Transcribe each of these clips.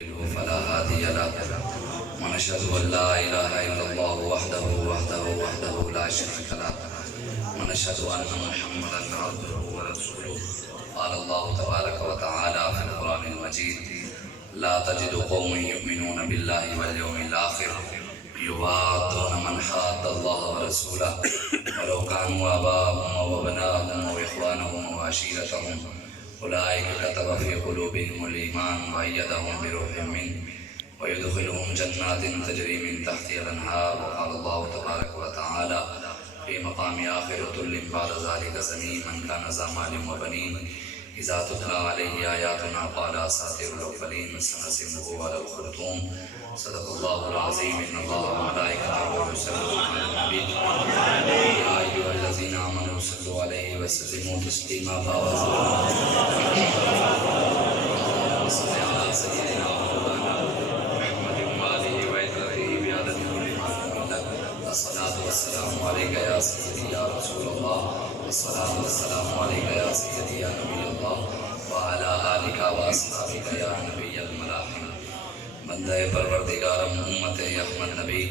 فلا هادي له ونشهد أن لا إله إلا الله وحده لا شريك له ونشهد أن محمدا عبده ورسوله. قال الله تبارك وتعالى في القرآن المجيد: لا تجد قوم يؤمنون بالله واليوم الآخر يوادون من حاد الله ورسوله ولو كانوا آباءهم وأبناءهم وإخوانهم وعشيرتهم أولئك كتب في قلوبهم الإيمان وأيدهم بروح منه ويدخلهم جنات تجري من تحتها الأنهار. وقال الله تبارك وتعالى في مقام آخر عتل بعد ذلك زنيم: من كان ذا مال وبنين إذا تتلى عليه آياتنا قال أساطير الأولين سنسمه على الخرطوم. صدق الله العظيم. إن الله وملائكته يصلون على النبي يا أيها الذين آمنوا صلوا عليه وسلموا تسليما. صل على سيدنا مولانا محمد وآله وعترته بعدد كل معلوم لك. الصلاة والسلام عليك يا سيدي يا رسول الله. الصلاة والسلام عليك يا سيدي يا نبي الله وعلى آلك وأصحابك يا نبي الملاحم. بندہ پروردگارم امت احمد نبی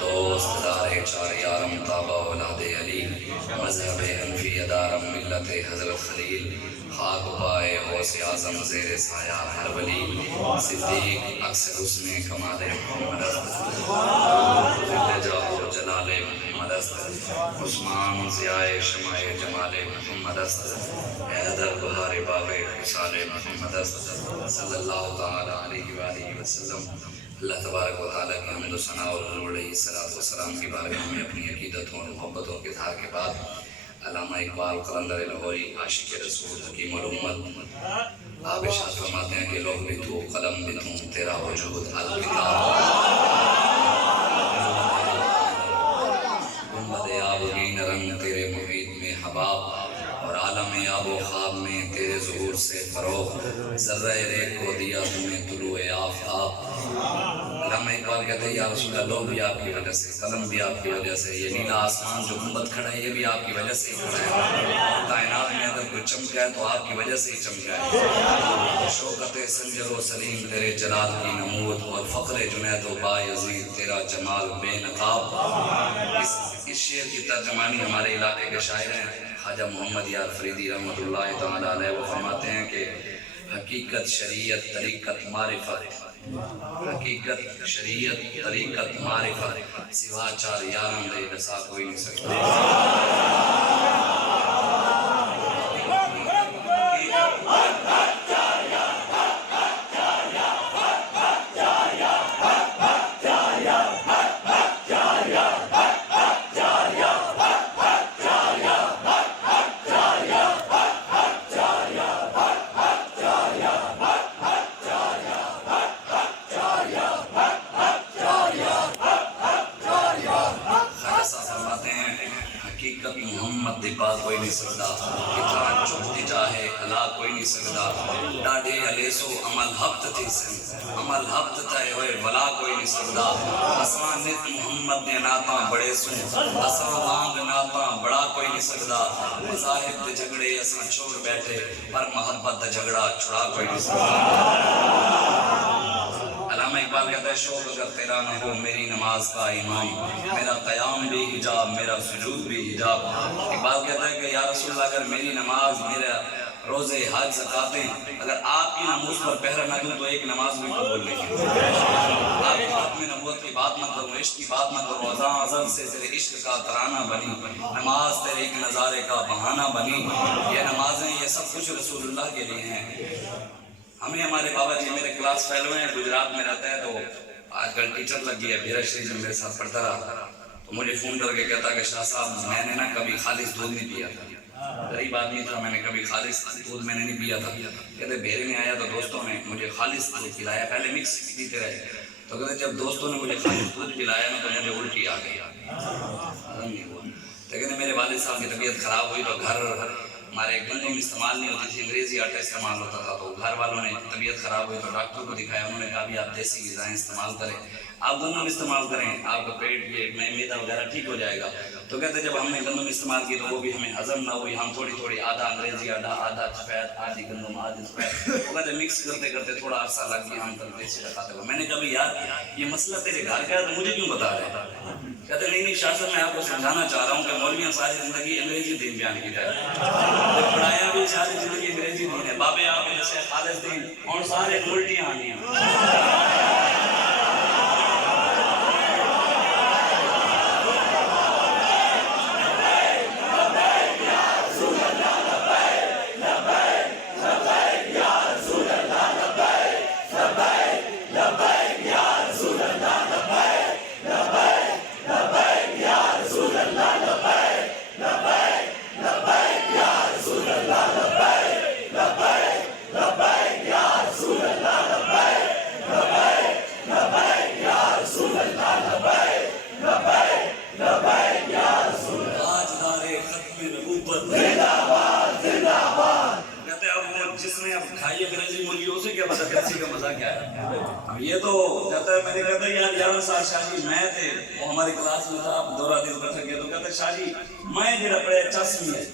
دوست دار چار یارم تابع اولاد علی مذہب حنفی دارم ملت حضرت خلیل خاک پائے غوث اعظم زیر سایہ ہر ولی صدیق اکثر حسن کمال محمد جاہ جلال محمد عثمان ضیاء شمع جمال محمد حیدر بہار باغ خصال محمد صلی اللہ تعالی علیہ وآلہ وسلم. اللہ تبارک و تعالیٰ کی حمد و ثنا اور حضور علیہ السلام کی بارگاہ میں اپنی عقیدتوں اور محبتوں کے اظہار کے بعد علامہ اقبال قلندر لاہوری عاشق رسول حکیم الامت آپ ارشاد فرماتے ہیں کہ لوح بھی تو قلم بھی تو تیرا وجود الکتاب. گنبد آبگین رنگ تیرے محیط میں حباب اور عالم آب و خواب میں تیرے ظہور سے فروغ. ذرہ ریگ کو دیا تمہیں طلوع آفتاب. علامہ اقبال کہتے ہیں یا رسول اللہ لوگ بھی آپ کی وجہ سے، قلم بھی آپ کی وجہ سے، یہ نیلا آسمان جو گنبد کھڑا ہے یہ بھی آپ کی وجہ سے ہی کھڑا ہے. کائنات میں اگر کوئی چمکا ہے تو آپ کی وجہ سے ہی چمکا ہے. شوکت سنجر و سلیم تیرے جلال کی نمود اور فخر جنید و بایزید تیرا جمال بے نقاب. اس شعر کی ترجمانی ہمارے علاقے کے شاعر ہیں خواجہ محمد یار فریدی رحمۃ اللہ تعالی علیہ. وہ فرماتے ہیں کہ حقیقت شریعت طریقت معرفت، حقیقت شریعت طریقت معرفت سوا چار یارم دے رسا کوئی نہیں سکتا. محمد دے پاس کوئی نہیں سکتا، اتنا چکتی جاہے اللہ کوئی نہیں سکتا. ڈاڑے علیسو عمل حبت تھی سن، عمل حبت تھے ہوئے ولا کوئی نہیں سکتا. اسان نت محمد نے ناتاں بڑے سن، اسان وانگ ناتاں بڑا کوئی نہیں سکتا. مذاہب دے جھگڑے اسان چھوڑ بیٹھے پر محبت دے جھگڑا چھڑا کوئی نہیں سکتا. علامہ اقبال کہتا ہے شوق اگر تیرا نہ ہو میری نماز کا امام، میرا قیام بھی حجاب میرا سجود بھی حجاب. اقبال کہتا ہے کہ یا رسول اللہ اگر میری نماز، میرا روزے حج زکاتیں اگر آپ کی ناموس پر پہرا نہ دوں تو ایک نماز بھی قبول نہیں کی. آپ کی ختم نبوت کی بات نہ کروں، عشق کی بات نہ کروں، اذاں ازل سے تیرے عشق کا ترانہ بنی، نماز تیرے ایک نظارے کا بہانہ بنی. یہ نمازیں یہ سب کچھ رسول اللہ کے لیے ہیں. ہمیں ہمارے بابا جی میرے کلاس فیلو ہیں، گجرات میں رہتا ہے، تو آج کل ٹیچر لگ گیا. بیرا شریف میں میرے ساتھ پڑھتا رہا تو مجھے فون کر کے کہتا کہ شاہ صاحب میں نے نا کبھی خالص دودھ نہیں پیا تھا، غریب آدمی تھا، میں نے کبھی خالص دودھ میں نے نہیں پیا تھا. کہتے بیرے میں آیا تو دوستوں نے مجھے خالص دودھ پلایا، پہلے مکس پیتے رہے. تو کہتے جب دوستوں نے مجھے خالص دودھ پلایا نا تو مجھے الٹی آ گئی. تو کہتے میرے والد صاحب کی طبیعت خراب ہوئی تو گھر ہمارے گندم استعمال نہیں ہوتی تھی، انگریزی آٹا استعمال ہوتا تھا. تو گھر والوں نے طبیعت خراب ہوئی تو ڈاکٹر کو دکھایا، انہوں نے کہا بھی آپ دیسی غذائیں استعمال کریں، آپ گندم استعمال کریں، آپ کا پیٹ میں میدا وغیرہ ٹھیک ہو جائے گا. تو کہتے جب ہم نے گندم استعمال کی تو وہ بھی ہمیں ہضم نہ ہوئی، ہم تھوڑی تھوڑی آدھا انگریزی آدھا سفید آدھی گندم آدھی سفید، وہ کہتے مکس کرتے کرتے تھوڑا عرصہ لگ گیا ہم تک دیسی کھاتے ہوئے۔ میں نے کہا یار یہ مسئلہ تیرے گھر کا ہے تو مجھے کیوں بتا رہے ہیں؟ کہتے نہیں شاہ صاحب میں آپ کو سمجھانا چاہ رہا ہوں کہ مولویاں ساری زندگی انگریزی دین بیان کی ہے، پڑھایا بھی ساری زندگی انگریزی دین ہے، بابے آپ جیسے خالص دین اور سارے الٹیاں آنی ہیں۔ یہ تو کہتا ہے میں نے کہتا ہے یار 11 سال شاہ جی میں تھے وہ ہماری کلاس میں تھا دورہ دل بیٹھا گیا تو کہتا ہے شاہ جی میں جڑا پڑھے 80 ہے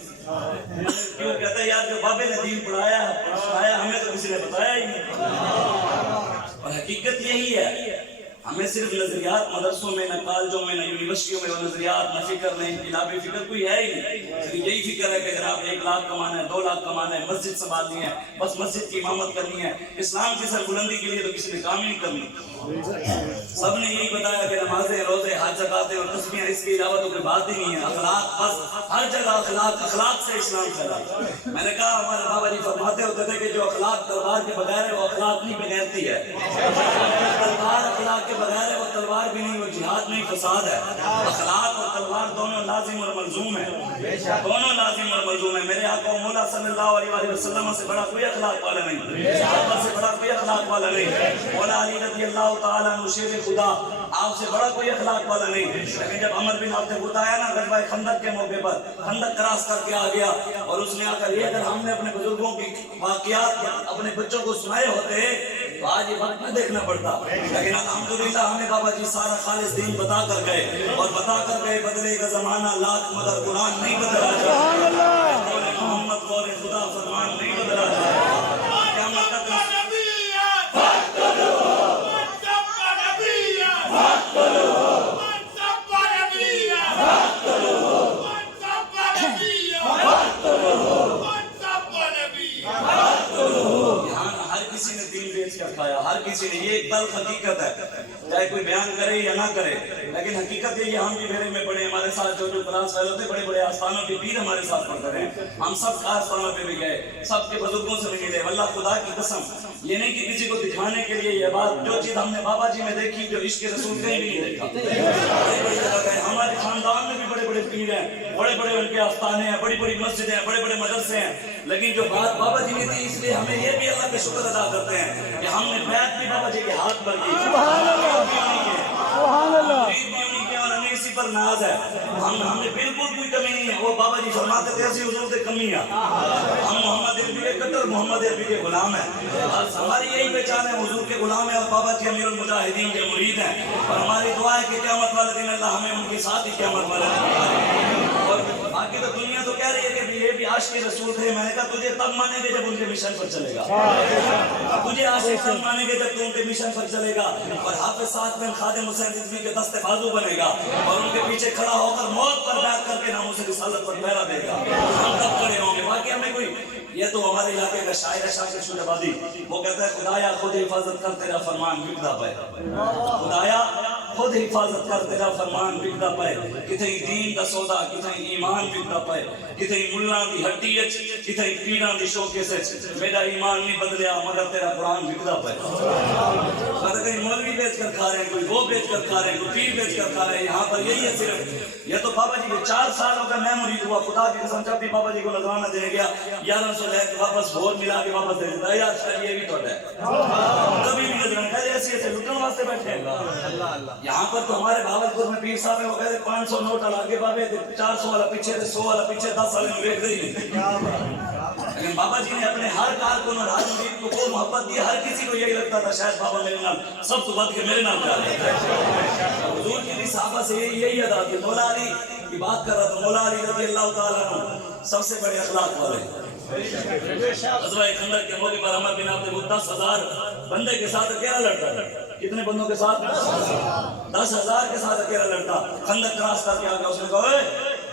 کیوں کہتا ہے یار جو بابے نے دین پڑھایا ہمیں تو کسی نے بتایا ہی نہیں، اور حقیقت یہی ہے ہمیں صرف نظریات مدرسوں میں نہ کالجوں میں نہ یونیورسٹیوں میں وہ نظریات نہ فکر نہیں انقلابی فکر کوئی ہے ہی نہیں، صرف یہی فکر ہے کہ اگر آپ 1 لاکھ کمانا ہے 2 لاکھ کمانا ہے مسجد سنبھالنی ہے بس مسجد کی امامت کرنی ہے، اسلام کی سربلندی کے لیے تو کسی نے کام ہی نہیں کرنا۔ سب نے یہی بتایا کہ نمازیں روزے حج زکاتیں اور تسبیحیں اس کے علاوہ تو کوئی بات ہی نہیں ہے، اخلاق بس ہر جگہ اخلاق سے اسلام چلا۔ میں نے کہا ہمارے بابا جی فرماتے ہوتے تھے کہ جو اخلاق تلوار کے بغیر ہے وہ اخلاق نہیں بغیرتی ہے، تلوار اخلاق کے بغیر ہے وہ تلوار بھی نہیں، وہ جہاد نہیں فساد ہے۔ اخلاق اور تلوار دونوں لازم اور ملزوم ہیں، دونوں لازم اور ملزوم ہیں۔ میرے آقا مولا صلی اللہ علیہ وسلم سے بڑا کوئی اخلاق والا نہیں، صحابہ سے بڑا کوئی اخلاق والا نہیں، مولا علی رضی اللہ تعالیٰ عنہ شیر خدا آپ سے بڑا کوئی اخلاق والا نہیں۔ لیکن جب عمر بن عبد الغنی آیا نا غزوہ خندق کے موقع پر خندق کراس کر کے آ گیا اور اس نے آ کر یہ اگر ہم نے اپنے بزرگوں کی واقعات اپنے بچوں کو سنائے ہوتے تو آج یہ وقت نہ دیکھنا پڑتا، لیکن الحمدللہ ہمیں بابا جی سارا خالص دین بتا کر گئے اور بتا کر گئے بدلے کا زمانہ لاکھ مگر قرآن نہیں بدلا جائے، قول محمد قول خدا فرمان نہیں بدلا جائے۔ ہر کسی نے یہ تلخ حقیقت ہے چاہے کوئی بیان کرے یا نہ کرے، لیکن حقیقت یہ ہم بھی میرے میں پڑھے ہمارے ساتھ جو کلاس فیل ہوتے بڑے بڑے آستانوں کے پیر ہمارے ساتھ پڑھتے رہے، ہم سب آستانوں پہ بھی گئے، سب کے بزرگوں سے بھی ملے، واللہ خدا کی قسم یہ نہیں کہ کسی کو دکھانے کے لیے یہ بات، جو چیز ہم نے بابا جی میں دیکھی جو عشق رسول کہیں بھی نہیں دیکھا، بڑے بڑی جگہ گئے، ہمارے خاندان میں بھی بڑے بڑے پیر ہیں، بڑے بڑے ان کے آستانے ہیں، بڑی بڑی مسجدیں ہیں، بڑے بڑے مدرسے ہیں، لیکن جو بات بابا جی نے دی اس لیے ہمیں یہ بھی اللہ کا شکر ادا کرتے ہیں کہ ہم نے بیعت بھی بابا جی کے ہاتھ پر کی، سبحان اللہ اور ہمیں اسی پر ناز ہے، ہم نے بالکل کوئی کمی نہیں ہے، وہ بابا جی فرماتے تھے ایسی حضور سے کمی ہے، ہم محمد عربی کے قطر محمد عربی کے غلام ہیں، اور ہماری یہی پہچان ہے حضور کے غلام ہیں اور بابا جی امیر المجاہدین کے مرید ہیں، اور ہماری دعا ہے کہ قیامت والے دن اللہ ہمیں ان کے ساتھ ہی قیامت والے دن، اور باقی تو دنیا تو کہہ رہی ہے کہ یہ بھی عاشق رسول تھے، میں نے کہا تجھے تب مانیں گے جب ان کے مشن پر چلے گا، تجھے عاشق تب مانیں گے جب تو ان کے مشن پر چلے گا، اور حافظ سعد بن خادم حسین رضوی کے دست بازو بنے گا اور ان کے پیچھے کھڑا ہو کر موت پر بیعت کر کے ناموں سے رسالت پر پہرا دے گا، ہم کب کھڑے ہوں گے؟ باقی ہمیں کوئی یہ تو ہمارے علاقے کا شاعر ہے شاکر شور آبادی، وہ کہتا ہے خدایا خود حفاظت کر تیرا فرمان بکدا پائے، خدایا خود حفاظت کر تیرا فرمان بکدا پائے، کتھیں دین دا سودا کتھیں ایمان بکدا پائے، کتھیں ملان دی ہڈی اچ کتھیں پیڑان دی شوکے سے میرا ایمان نہیں بدلیا مگر تیرا قرآن بکدا پائے۔ کہتا کہیں مولوی بیچ کر کھا رہے ہیں، کوئی وہ بیچ کر کھا رہے ہیں، کوئی پیر بیچ کر کھا رہے ہیں، یہاں پر یہی ہے صرف یہ تو بابا جی کو 4 سال ہو گئے میں مرید ہوا، خدا کی قسم جب بھی بابا جی کو نذرانہ دینے گیا 1100 لے کے واپس بھور ملا کے واپس دے دیتا ہے، یار شاید یہ بھی تو ہے کبھی بھی نظرانہ پہلے ایسے ایسے لٹن واسطے بیٹھے ہیں، یہاں پر تو ہمارے بھاولپور میں پیر صاحب ہیں وہ کہتے 500 نوٹ آگے بابے 400 والا پیچھے 100 والا پیچھے 10 والے میں بیٹھ گئی نہیں، لیکن بابا جی نے اپنے ہر کارکن اور ہر مرید کو وہ محبت دی، ہر کسی کو یہی لگتا تھا شاید بابا میرے نام سب تو بد کے میرے نام جا رہے ہیں، حضور کی بھی صحابہ سے یہی ادا تھی، مولا علی کی بات کر رہا تھا مولا علی رضی اللہ تعالیٰ عنہ سب سے بڑے اخلاق والے غزوہ خندق کے موقع پر عمر بن عبد العزیز 10,000 بندے کے ساتھ اکیلا لڑتا کتنے بندوں کے ساتھ 10,000 کے ساتھ اکیلا لڑتا خندق کراس کر کے آگیا اس نے کہا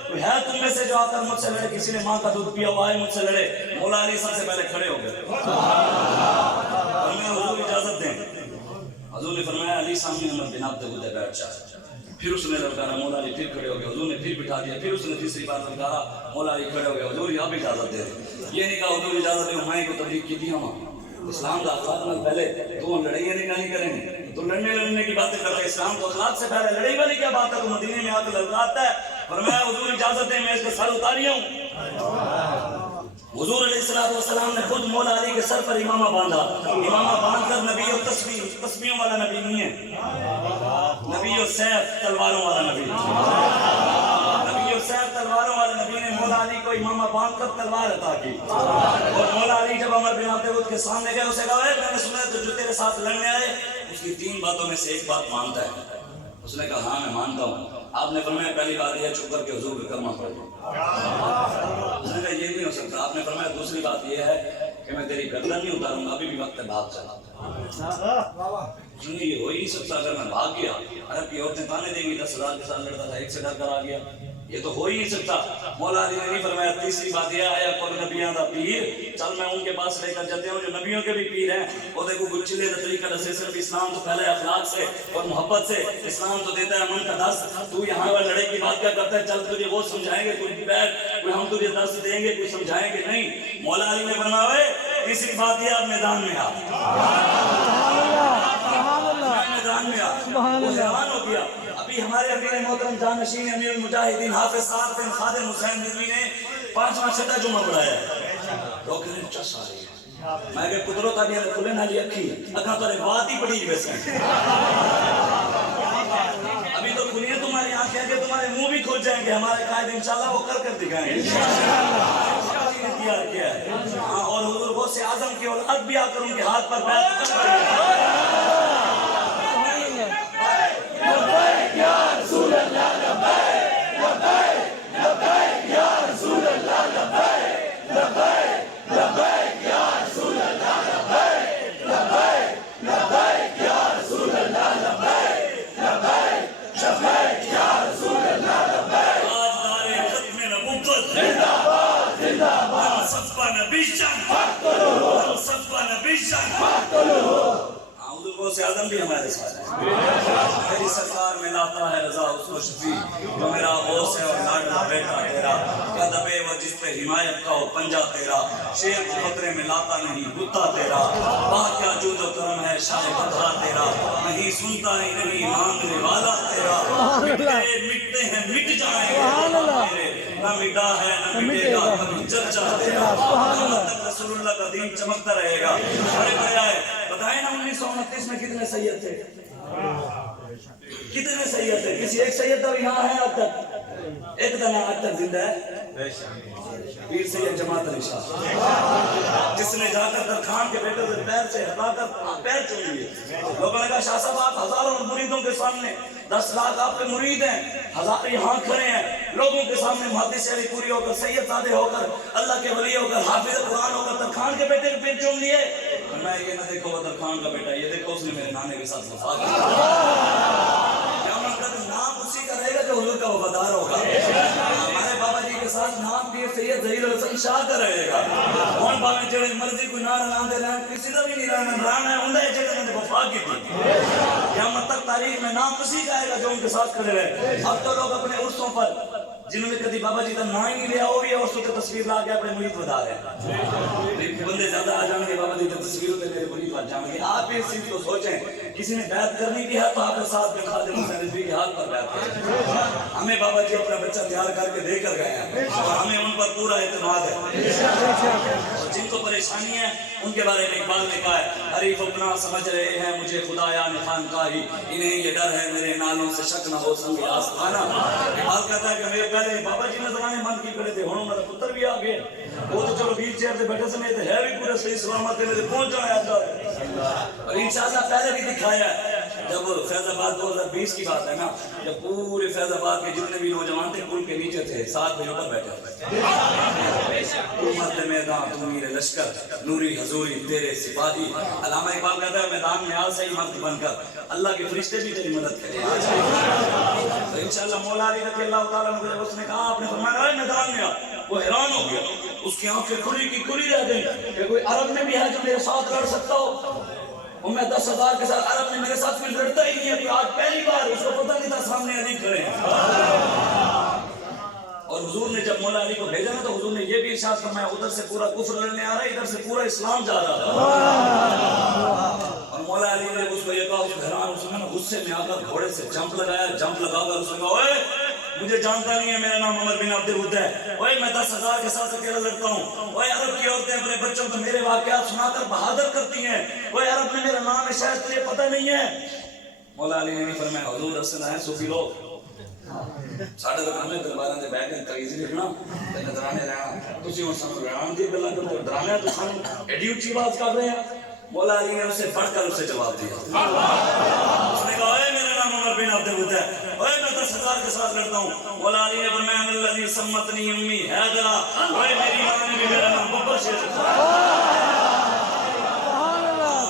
کوئی ہے تم میں سے جو آ کر مجھ سے لڑے کسی نے ماں کا دودھ پیا ہوا ہے مجھ سے لڑے مولا علی سب سے پہلے کھڑے ہو گئے اور میں حضور اجازت دیں حضور نے فرمایا علی سامنے عمر بن عبد العزیز بیٹھ جا پھر اس نے للکارا مولا علی پھر کھڑے ہو گئے حضور نے پھر بٹھا دیا پھر اس نے تیسری بار للکارا مولا علی کھڑے ہو گئے حضور آپ اجازت دے یہ نہیں کہا حضور اجازت دے ہمیں کو تبلیغ کی تھی ہم اسلام کا اخلاق میں پہلے تو لڑائیاں نہیں کریں گے تو لڑنے کی باتیں کرتے اسلام کو اخلاق سے پہلے لڑائی والی کیا بات ہے تو مدینے میں آ کے للکارتا ہے فرمایا حضور اجازت دے میں اس کا سر اتاری ہوں حضور علیہ السلام نے خود مولا علی کے سر پر امامہ باندھا امامہ باندھ کر نبی اور تسبیحوں والا نبی نہیں ہے نبی اور سیف تلواروں والا نبی نبی اور سیف تلواروں والے نبی نے مولا علی کو امامہ باندھ کر تلوار عطا کی اور مولا علی جب عمر بن عبد العزیز کے سامنے گئے اسے کہا میں نے سنا ہے جو تیرے ساتھ لڑنے آئے اس کی 3 باتوں میں سے ایک بات مانتا ہے اس نے کہا ہاں میں مانتا ہوں آپ نے فرمایا پہلی بات یہ چپ کر کے حضور کا کلمہ پڑھ لو اس نے کہا یہ نہیں ہو سکتا آپ نے فرمایا دوسری بات یہ ہے کہ میں تیری گردن نہیں اتاروں گا ابھی بھی وقت ہے بھاگ چلا یہ ہو ہی نہیں سکتا اگر میں بھاگ گیا عرب کی عورتیں تانے دیں گی 10,000 کے ساتھ لڑتا تھا ایک سے ڈر کر آ گیا یہ تو ہو ہی نہیں سکتا مولا علی نے نہیں فرمایا تیسری بات یہ آیا کوئی نبیاں دا پیر چل میں ان کے پاس لے کر جاتے ہوں جو نبیوں کے بھی پیر ہیں وہ دیکھو گچلے دا طریقہ دسے صرف اسلام تو پہلے اخلاق سے اور محبت سے اسلام تو دیتا ہے من کا دس تو یہاں پر لڑائی کی بات کیا کرتا ہے چل تجھے وہ سمجھائیں گے کوئی بیٹھ کوئی ہم تجھے درس دیں گے کوئی سمجھائیں گے نہیں مولا علی نے فرمایا تیسری بات یہ آپ میدان میں آ میدان میں آ وہ حیران ہو گیا ابھی ہمارے امیر محترم جانشین امیر المجاہدین حافظ سعد بن خادم حسین رضوی نے 5واں چھٹا جمعہ پڑھایا لوگ کہنے چس آ رہی ہے میں کہ قدرت آدھی ہے کھلے نالی اکھی اکھاں تو بات ہی پڑی ویسے ابھی تو کھلی ہے تمہاری آنکھیں کہ تمہارے منہ بھی کھل جائیں گے ہمارے قائد انشاءاللہ وہ کر دکھائیں گے کیا ہے اور حضور غوث اعظم کی اولاد بھی آ کر ان کے ہاتھ پر بیعت کر سے آدم بھی ہمارے ساتھ ہے میری سرکار میں لاتا ہے رضا اس و شفیع جو میرا غوث ہے اور لاڈلا بیٹا تیرا قدبے و جس پہ حمایت کا ہو پنجا تیرا شیر کو خطرے میں لاتا نہیں بتا تیرا بات کیا جود و کرم ہے شاہ بدھا تیرا نہیں سنتا ہی نہیں مانگنے والا تیرا مٹتے ہیں مٹ جائیں گے نہ مٹا ہے نہ مٹے گا کبھی چرچا تیرا تک رسول اللہ کا دین چمکتا رہے گا ارے بھیا ہے بتائیں نا 1929 میں کتنے سید تھے کتنے سید تھے کسی ایک سید تو یہاں ہے اب تک ایک دن آج تک زندہ ہے پیر سید جماعت علی شاہ جس نے جا کر درخان کے بیٹے سے پیر سے ہٹا کر پیر چل لیے لوگوں نے کہا شاہ صاحب آپ ہزاروں مریدوں کے سامنے 10 لاکھ آپ کے مرید ہیں ہزار یہاں کھڑے ہیں لوگوں کے سامنے محدث علی پوری ہو کر سید زادے ہو کر اللہ کے ولی ہو کر حافظ قرآن ہو کر درخان کے بیٹے کے پیر چوم لیے میں یہ نہ دیکھو وہ درخان کا بیٹا یہ دیکھو اس نے میرے نانے کے ساتھ وفا کیا مطلب نام اسی کا رہے گا جو حضور کا وفادار ہوگا ہمارے بابا جی کے ساتھ نام بھی سید ظہیر الحسن شاہ کا رہے گا کون باویں جڑے مرضی کوئی نہ نام دے رہے ہیں کسی کا بھی نہیں رہنا رانا ہے انہیں جڑے نے وفا کی تھی قیامت تک تاریخ میں نام اسی کا آئے گا جو ان کے ساتھ کھڑے رہے اب تو لوگ اپنے عرصوں پر جنہوں نے کبھی بابا جی کا نام ہی نہیں لیا وہ بھی عرصوں کی تصویر لا کے اپنے مرید بتا رہے ہیں بندے زیادہ آ جائیں گے بابا جی کی تصویروں پہ میرے مرید بات جائیں گے آپ اس چیز کو سوچیں کسی نے بیعت کرنی کی ہے تو آپ کے ساتھ بن خادم حسین رضوی کے ہاتھ پر بیعت کریں ہمیں بابا جی اپنا بچہ تیار کر کے دے کر گئے ہیں اور ہمیں ان پر پورا اعتماد ہے اور جن کو پریشانی ہے ان کے بارے میں اقبال نے کہا ہے حریف اپنا سمجھ رہے ہیں مجھے خدایا نخان کا ہی انہیں یہ ڈر ہے میرے نالوں سے شک نہ ہو سنگ آسمانہ اقبال کہتا ہے کہ میرے پہلے بابا جی نظرانے من کی کھڑے تھے ہونوں میرا پتر بھی آگئے وہ تو چلو ویل چیئر سے بیٹھے سمیت ہے بھی پورے صحیح سلامت ہے میرے پہنچ جائے آتا ہے اور انشاءاللہ پہلے بھی دکھایا ہے جب فیض آباد 2020 کی بات ہے نا، جب پورے فیض آباد کے جتنے بھی نوجوان تھے پل کے نیچے تھے، 7 بجے اوپر بیٹھے مرد میدان تو میر لشکر نوری حضوری تیرے سپاہی. علامہ اقبال کہتا ہے میدان میں آ صحیح مرد بن کر، اللہ کے فرشتے بھی تیری مدد کریں. تو انشاءاللہ مولا علی رضی اللہ تعالیٰ عنہ جب اس نے کہا، آپ نے فرمایا اے میدان میں آ، وہ حیران ہو گیا، اس کی آنکھیں کھلی کی کھلی رہ گئی کہ کوئی عرب میں بھی ہے جو میرے ساتھ لڑ سکتا ہو. اور میں 10,000 کے ساتھ، عرب میں میرے ساتھ کوئی لڑتا ہی نہیں ہے. آج پہلی بار اس کو پتہ نہیں تھا سامنے علی کھڑے ہیں. اور حضور نے جب مولا علی کو بھیجا نا تو حضور نے یہ بھی ارشاد فرمایا، ادھر سے پورا کفر لڑنے آ رہا ہے، ادھر سے پورا اسلام جا رہا ہے. اور مولا علی نے اس کو یہ کہا، اس کو حیران، اس نے غصے میں آ کر گھوڑے سے جمپ لگایا، جمپ لگا کر اس نے کہا، اوے مجھے جانتا نہیں ہے، میرا نام عمر بن عبد الود ہے، اوے میں 10,000 کے ساتھ اکیلا لڑتا ہوں. اوے عرب کی عورتیں اپنے بچوں کو میرے واقعات سنا کر بہادر کرتی ہیں، اوے عرب میں میرا نام ہے، شاید تجھے پتہ نہیں ہے. مولا علی نے بھی فرمایا، حضور رسول ہے صوفی لوگ ساڑھے تو کامے درباراں دے بیٹھ کے تقریر لکھنا تے نظرانے رہنا، تسی ہن سانوں بیان دی گلاں تے ڈرانے تو سانوں ایڈی اونچی بات کر رہے ہیں. مولا علی نے اسے پڑھ کر اسے جواب دیا. اس نے کہا، اے میرا نام عمر بن عبد الود ہے، اے میں 10,000 کے ساتھ لڑتا ہوں. مولا علی نے فرمایا، الذی سمتنی امی حیدرا، اے میری ماں نے بھی میرا نام ببر شیر رکھا.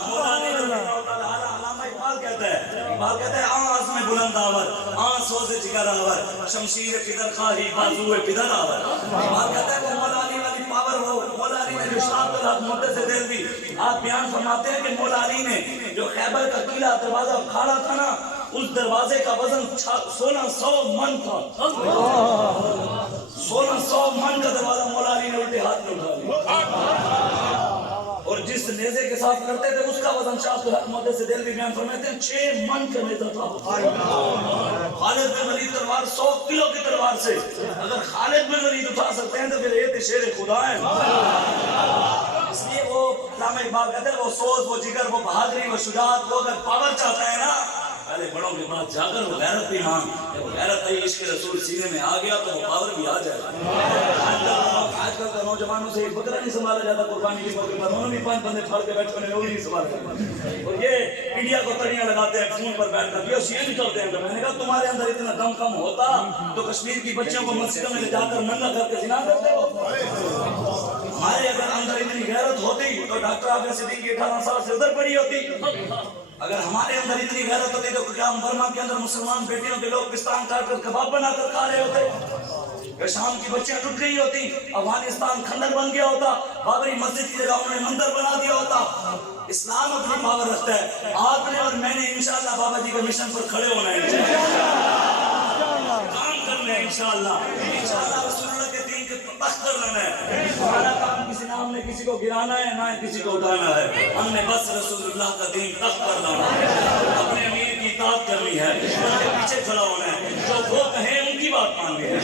مولا علی رضی اللہ تعالیٰ علامہ اقبال کہتا ہے آواز میں بلند آور، آن سوز جگر آور، شمشیر پدر خواہی بازوے پدر آور. اقبال کہتا ہے وہ مولا علی والی پاور ہو. مولا علی نے جو شاہد الحق مدد سے دل دی. آپ بیان فرماتے ہیں کہ مولا علی نے جو خیبر کا قلعہ دروازہ کھاڑا تھا نا، اس دروازے کا وزن 1600 من تھا. 1600 من کا دروازہ مولا علی نے الٹے ہاتھ میں اٹھا لیا. اور جس نیزے کے ساتھ کرتے تھے اس کا وزن شاہد الحق مدد سے دل بھی بیان فرماتے ہیں 6 من کا نیزہ تھا. خالد بن ولید تلوار 100 کلو کی تلوار سے، اگر خالد بن ولید اٹھا سکتے ہیں تو پھر یہ شیر خدا ہے. اس لیے وہ علامہ اقبال کہتے ہیں وہ سوز، وہ جگر، وہ بہادری، وہ شجاعت، وہ اگر پاور چاہتا ہے نا، پہلے بڑوں کے بعد جا کر وہ غیرت بھی مانگ. جب غیرت آئی عشق رسول سینے میں آ گیا تو وہ پاور بھی آ جائے. آج کل کا نوجوانوں سے ایک بکرا نہیں سنبھالا جاتا قربانی کی موقع پر، انہوں نے بھی 5 بندے پھاڑ کے بیٹھ کر وہ نہیں سنبھالتے. اور یہ انڈیا کو تڑیاں لگاتے ہیں فون پر بیٹھ کر، یہ شیئر نکلتے ہیں. میں نے کہا تمہارے اندر اتنا دم کم ہوتا تو کشمیر کی بچیوں کو مسجدوں میں لے جا کر ننگا کر کے زنا کرتے ہو. ہمارے اگر اندر اتنی غیرت ہوتی تو ڈاکٹر عابد صدیقی 18 سال سے ادھر پڑی ہوتی. اگر ہمارے اندر اتنی غیرت ہوتی تو کیا ہم برما کے اندر مسلمان بیٹیوں کے لوگ پستان کاٹ کر کباب بنا کر کھا رہے ہوتے؟ شام کی بچیاں لٹ گئی ہوتی، افغانستان کھنڈر بن گیا ہوتا، بابری مسجد کی جگہ انہوں نے مندر بنا دیا ہوتا. اسلام اپنی پاور رکھتا ہے. آپ نے اور میں نے انشاءاللہ بابا جی کے مشن پر کھڑے ہونا ہے، کام کرنا ہے انشاءاللہ. انشاءاللہ رسول اللہ کے دین کے تخت پر لینا ہے. ہمارا کام کسی نام نے کسی کو گرانا ہے، نہ کسی کو اٹھانا ہے. ہم نے بس رسول اللہ کا دین تخت پر لانا ہے، اپنے امیر کی اطاعت کرنی ہے، ان کے پیچھے کھڑا ہونا ہے، جو وہ کہیں ان کی بات ماننی ہے.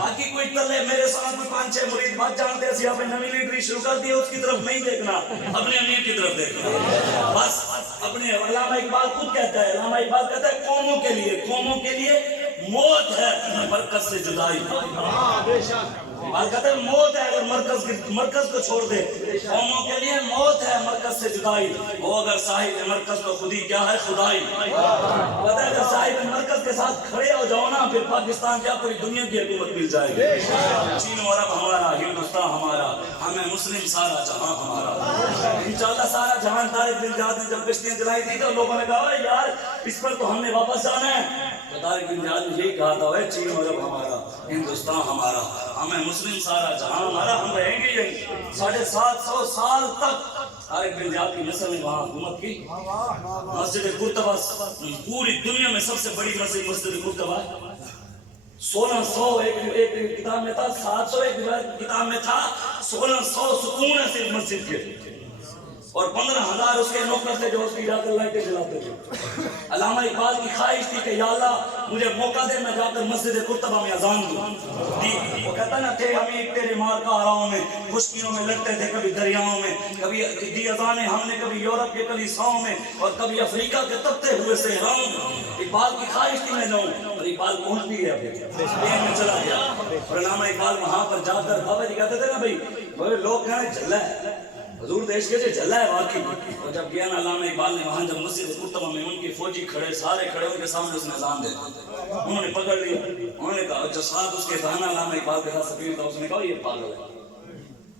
باقی کوئی تلے میرے ساتھ کوئی 5-6 مرید بات جانتے ہیں، آپ نے نئی لیڈری شروع کر دی، اس کی طرف نہیں دیکھنا، اپنے امیر کی طرف دیکھنا. بس اپنے علامہ اقبال خود کہتا ہے، علامہ اقبال کہتا ہے قوموں کے لیے موت ہے مرکز سے جدائی. اقبال کہتا ہے موت ہے اگر مرکز کو چھوڑ دے. قوموں کے لیے موت ہے مرکز سے جدائی، وہ اگر صاحب مرکز تو خود ہی کیا ہے خدائی. کہتا ہے اگر صاحب مرکز کے ساتھ کھڑے ہو جاؤ نا، پھر پاکستان کیا پوری دنیا کی حکومت مل جائے گی. چین اور عرب ہمارا، ہندوستان ہمارا، ہمیں مسلم سارا جہاں ہمارا. انشاءاللہ سارا جہان. طارق بن زیاد نے جب کشتیاں جلائی تھی تو لوگوں نے کہا یار اس پر تو ہم نے واپس جانا ہے. تو طارق بن زیاد نے یہی کہا تھا، چین اور عرب ہمارا، ہندوستان ہمارا، ہمیں مسلم سارا جہاں ہمارا، ہم رہیں گے یہیں 750 سال تک. طارق بن زیاد کی نسل نے وہاں حکومت کی. مسجد قرطبہ پوری دنیا میں سب سے بڑی مسجد قرطبہ 1600 ایک کتاب میں تھا، 700 ایک کتاب میں تھا، 1600 سکون ہے صرف مسجد کے، اور 15,000 اس کے نوکر تھے جو اس کی جا کر لائٹیں جلاتے تھے. علامہ اقبال کی خواہش تھی کہ یا اللہ مجھے موقع دے میں جا کر مسجد قرطبہ میں اذان دوں. وہ کہتا نا تھے ہم ایک تیرے مار کا آراؤں میں، خشکیوں میں لڑتے تھے کبھی دریاؤں میں، کبھی دی اذانیں ہم نے کبھی یورپ کے کلیساؤں میں، اور کبھی افریقہ کے تپتے ہوئے صحراؤں میں. اقبال کی خواہش تھی میں جاؤں، اور اقبال پہنچ بھی ہے، اسپین میں چلا گیا. اور علامہ اقبال وہاں پر جا کر بابا جی کہتے تھے نا بھائی لوگ کہنے جھلا ہے، حضور دیش کے جو جھلا ہے واقعی. اور جب گیا نا علامہ اقبال نے وہاں جب مسجد قرطبہ میں ان کی فوجی کھڑے سارے کھڑے ان کے سامنے اس نے اذان دے انہوں نے پکڑ لیا انہوں نے کہا جو ساتھ اس کے بہانا علامہ اقبال کے ساتھ سفیر تھا اس نے کہا یہ پاگل ہے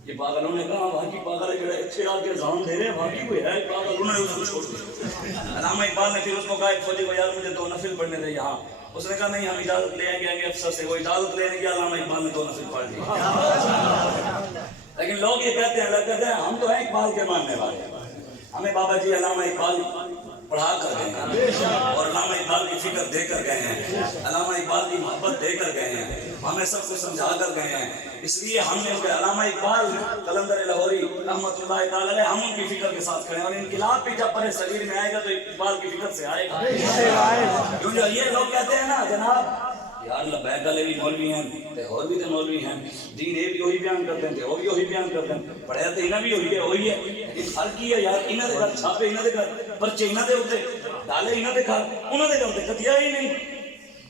یہ پاگل انہوں نے کہا واقعی پاگل ہے جڑے اچھے آ کے اذان دے رہے ہیں واقعی کوئی ہے پاگل انہوں نے اس کو چھوڑ دیا علامہ اقبال نے پھر اس کو کہا ایک فوجی کو یار مجھے 2 نفل پڑھنے دے یہاں اس نے کہا نہیں ہم اجازت لے آئیں گے افسر سے وہ اجازت لینے گیا علامہ اقبال نے 2 نفل پڑھ دی لیکن لوگ یہ کہتے ہیں اللہ کہتے ہیں ہم تو ہیں اقبال کے ماننے والے ہمیں بابا جی علامہ اقبال پڑھا کر گئے ہیں اور علامہ اقبال کی فکر دے کر گئے ہیں علامہ اقبال کی محبت دے کر گئے ہیں ہمیں سب کچھ سمجھا کر گئے ہیں اس لیے ہم نے علامہ اقبال قلندر لاہوری رحمۃ اللہ تعالی علیہ ہم ان کی فکر کے ساتھ کھڑے ہیں اور انقلاب بھی جب پر شریر میں آئے گا تو اقبال کی فکر سے آئے گا کیونکہ یہ لوگ کہتے ہیں نا جناب یار لبیک والے بھی مولوی ہیں تے اور بھی تے مولوی ہیں دین یہ بھی وہی بیان کرتے ہیں تے وہ بھی وہی بیان کرتے ہیں پڑھیا تے انہاں بھی وہی ہے لیکن فرق کی ہے یار انہاں دے گھر چھاپے انہاں دے گھر پرچے انہاں دے اوتے ڈالے انہاں دے گھر انہاں دے گھر تے کتیا ہی نہیں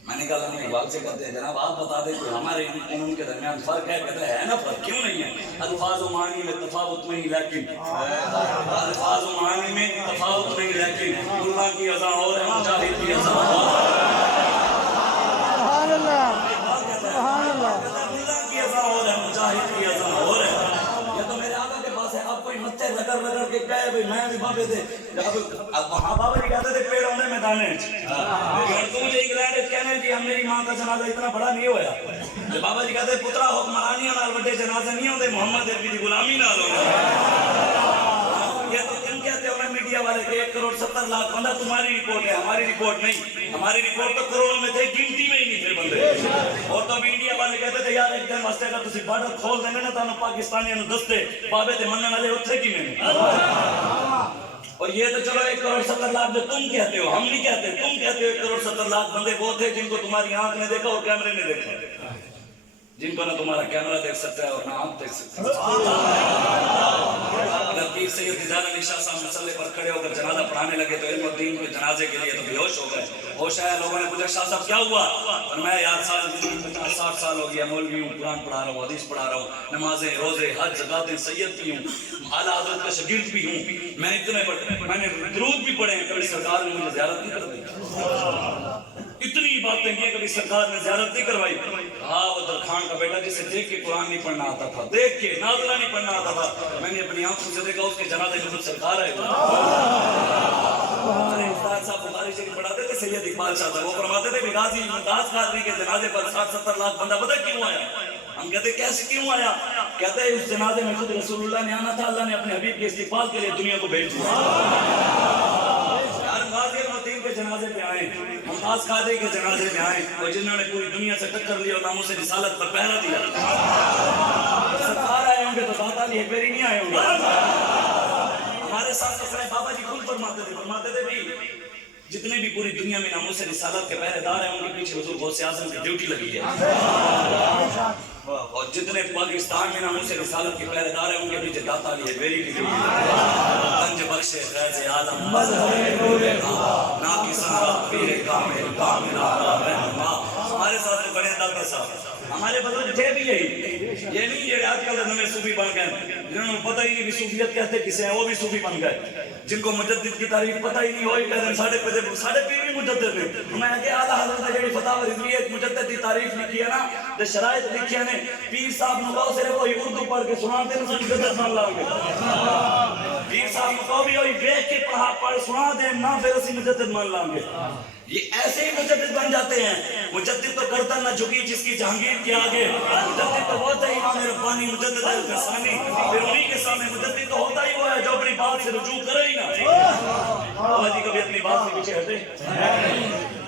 میں نے کہا ہم اقبال سے کہتے ہیں جناب آپ بتا دیں کہ ہمارے ان کے درمیان فرق ہے کہتے ہیں نا فرق کیوں نہیں ہے الفاظ و معنی میں تفاوت نہیں لیکن الفاظ و معنی میں تفاوت نہیں لیکن اللہ کی اذان اور ہے مجاہد کی اذان سبحان اللہ اللہ کی اذان اور ہے مجاہد کی اذان اور ہے یہ تو میرے آقا کے پاس ہے اب کوئی متے رگڑ کے کہے بھائی میں بھی بابے تھے اب وہاں بابا جی کہتے تھے پیڑ ہونے میدانے لیکن تو مجھے انگلینڈ کہنے کہ ہم میری ماں کا جنازہ اتنا بڑا نہیں ہویا بابا جی کہتے پترا حکمرانیاں نال بڑے جنازے نہیں ہوتے محمد عربی دی غلامی نال ہوتے یہ تو تم کہتے ہو میں میڈیا والے کہ 1 کروڑ 70 لاکھ بندہ تمہاری رپورٹ ہے ہماری رپورٹ نہیں ہماری رپورٹ تو کروڑوں میں تھے گنتی میں ہی نہیں تھے بندے اور تو اب انڈیا والے کہتے تھے یار ایک دن واسطے اگر تسی بارڈر کھول دیں گے نا تو پاکستانیوں نے دستے بابے تے منن والے اوتھے کی میں اور یہ تو چلو 1 کروڑ 70 لاکھ جو تم کہتے ہو ہم نہیں کہتے تم کہتے ہو 1 کروڑ 70 لاکھ بندے وہ تھے جن کو تمہاری آنکھ نے دیکھا اور کیمرے نے دیکھا جن کو نہ تمہارا کیمرہ دیکھ سکتا ہے اور نہ آنکھ دیکھ سکتا ہے اگر پیر سید نثار علی شاہ صاحب مسئلے پر کھڑے ہو کر جنازہ پڑھانے لگے تو علم الدین کے جنازے کے لیے تو بے ہوش ہو گئے ہوش آیا لوگوں نے پوچھا شاہ صاحب کیا ہوا اور میں یار سال 50-60 سال ہو گیا مولوی ہوں قرآن پڑھا رہا ہوں حدیث پڑھا رہا ہوں نمازیں روزے حج زکاتیں سید بھی ہوں اعلیٰ حضرت کا شاگرد بھی ہوں میں اتنے بڑے میں نے درود بھی پڑھے ہیں کبھی سرکار نے مجھے زیارت نہیں کر دی اتنی باتیں کی کبھی سرکار نے زیارت نہیں کروائی ہاں وہ درخان کا بیٹا جسے دیکھ کے قرآن نہیں پڑھنا آتا تھا دیکھ کے نازلہ نہیں پڑھنا آتا تھا میں نے اپنی آنکھوں سے دیکھا اس کے جنازے میں سرکار ہے ہمارے استاد صاحب بخاری شریف پڑھاتے تھے سید اقبال شاہ صاحب وہ فرماتے تھے کہ غازی ممتاز قادری کے جنازے پر 60-70 لاکھ بندہ پتہ کیوں آیا ہم کہتے ہیں کیسے کیوں آیا کہتے ہیں اس جنازے میں خود رسول اللہ نے آنا تھا اللہ نے اپنے حبیب کے استقبال کے لیے دنیا کو بھیج دیا یار غازی المدین کے جنازے پہ آئے ممتاز قادری کے جنازے میں آئے اور جنہوں نے پوری دنیا سے ٹکر لی اور ناموس رسالت پر پہرا دیا سرکار آئے ہوں گے تو داتا علی اکبری نہیں آئے ہوں گے ہمارے ساتھ اپنے بابا جی خود فرماتے تھے بھی جتنے بھی پوری دنیا میں ناموس رسالت کے پہرے دار ہیں ان کے پیچھے حضور غوث اعظم کی ڈیوٹی لگی ہے اور جتنے پاکستان میں ناموس رسالت کے پہرے دار ہیں ان کے پیچھے داتا علی اکبری کی ڈیوٹی لگی ہے گنج بخش فیض عالم مظہر نور ناقصہ پیر کامل کامل ہمارے ساتھ بڑے داتا صاحب ہمارے بزرگ تھے بھی یہی یہ نہیں یہ آج کل نئے صوفی بن گئے جنہوں نے پتہ ہی نہیں کہ صوفیت کہتے کسے ہیں وہ بھی صوفی بن گئے جن کو مجدد کی تعریف پتہ ہی نہیں ہوئی کہتے ہیں ساڑھے پیر بھی مجدد ہیں میں کہ اعلیٰ حضرت نے جڑی فتاوی رضویہ مجدد کی تعریف لکھی ہے نا تے شرائط لکھی نے پیر صاحب نو کہو صرف وہی اردو پڑھ کے سناتے ہیں مجدد مان لاؤ گے پیر صاحب نو کہو بھی وہی دیکھ کے پڑھ سنا دیں نہ پھر اسی مجدد مان لاؤ گے یہ ایسے ہی مجدد بن جاتے ہیں مجدد تو کرتا نہ جھکی جس کی جہانگیر کے آگے مجدد تو ہوتا ہی امام ربانی مجدد الفسانی پھر انہی کے سامنے مجدد تو ہوتا ہی وہ ہے جو اپنی بات سے رجوع کرے ہی نہ بابا جی کبھی اپنی بات سے پیچھے ہٹے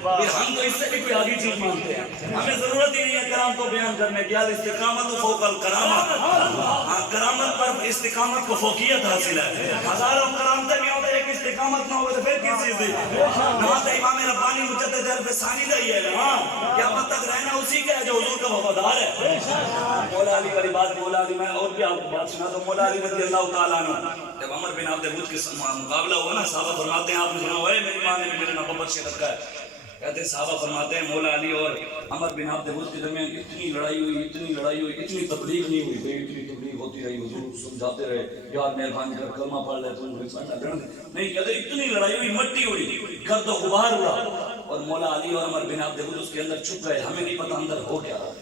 پھر ہم تو اس سے بھی کوئی آگے چیز مانتے ہیں ہمیں ضرورت ہی نہیں ہے کرام کو بیان کرنے کی استقامت فوق الکرامت ہاں کرامت پر استقامت کو فوقیت حاصل ہے ہزاروں کرامتیں بھی ہوتے ایک استقامت نہ ہوئے تو پھر کس چیز دی نماز امام ربانی مجدد الفسانی دا ہی ہے ہاں کیا مت تک رہنا اسی کا ہے جو حضور کا وفادار ہے مولا علی والی بات مولا علی میں اور بھی آپ کو بات سنا دو مولا علی رضی اللہ تعالیٰ عنہ جب عمر بن عبد العزیز کے مقابلہ ہوا نا صحابہ فرماتے ہیں آپ نے سنا ہوا ہے میری ماں نے میرے نام پر شرک کا ہے کہتے صحابہ فرماتے ہیں مولا علی اور عمر بن عبد العزیز کے درمیان اتنی لڑائی ہوئی اتنی تبلیغ نہیں ہوئی، اتنی تبلیغ ہوتی رہی، حضور سمجھاتے رہے یار مہربانی کر کلمہ پڑھ لے تم نہیں، کہتے اتنی لڑائی ہوئی، مٹی ہوئی، گرد و غبار ہوا، اور مولا علی اور عمر بن عبد العزیز کے اندر چھپ گئے، ہمیں نہیں پتہ اندر ہو کیا رہا۔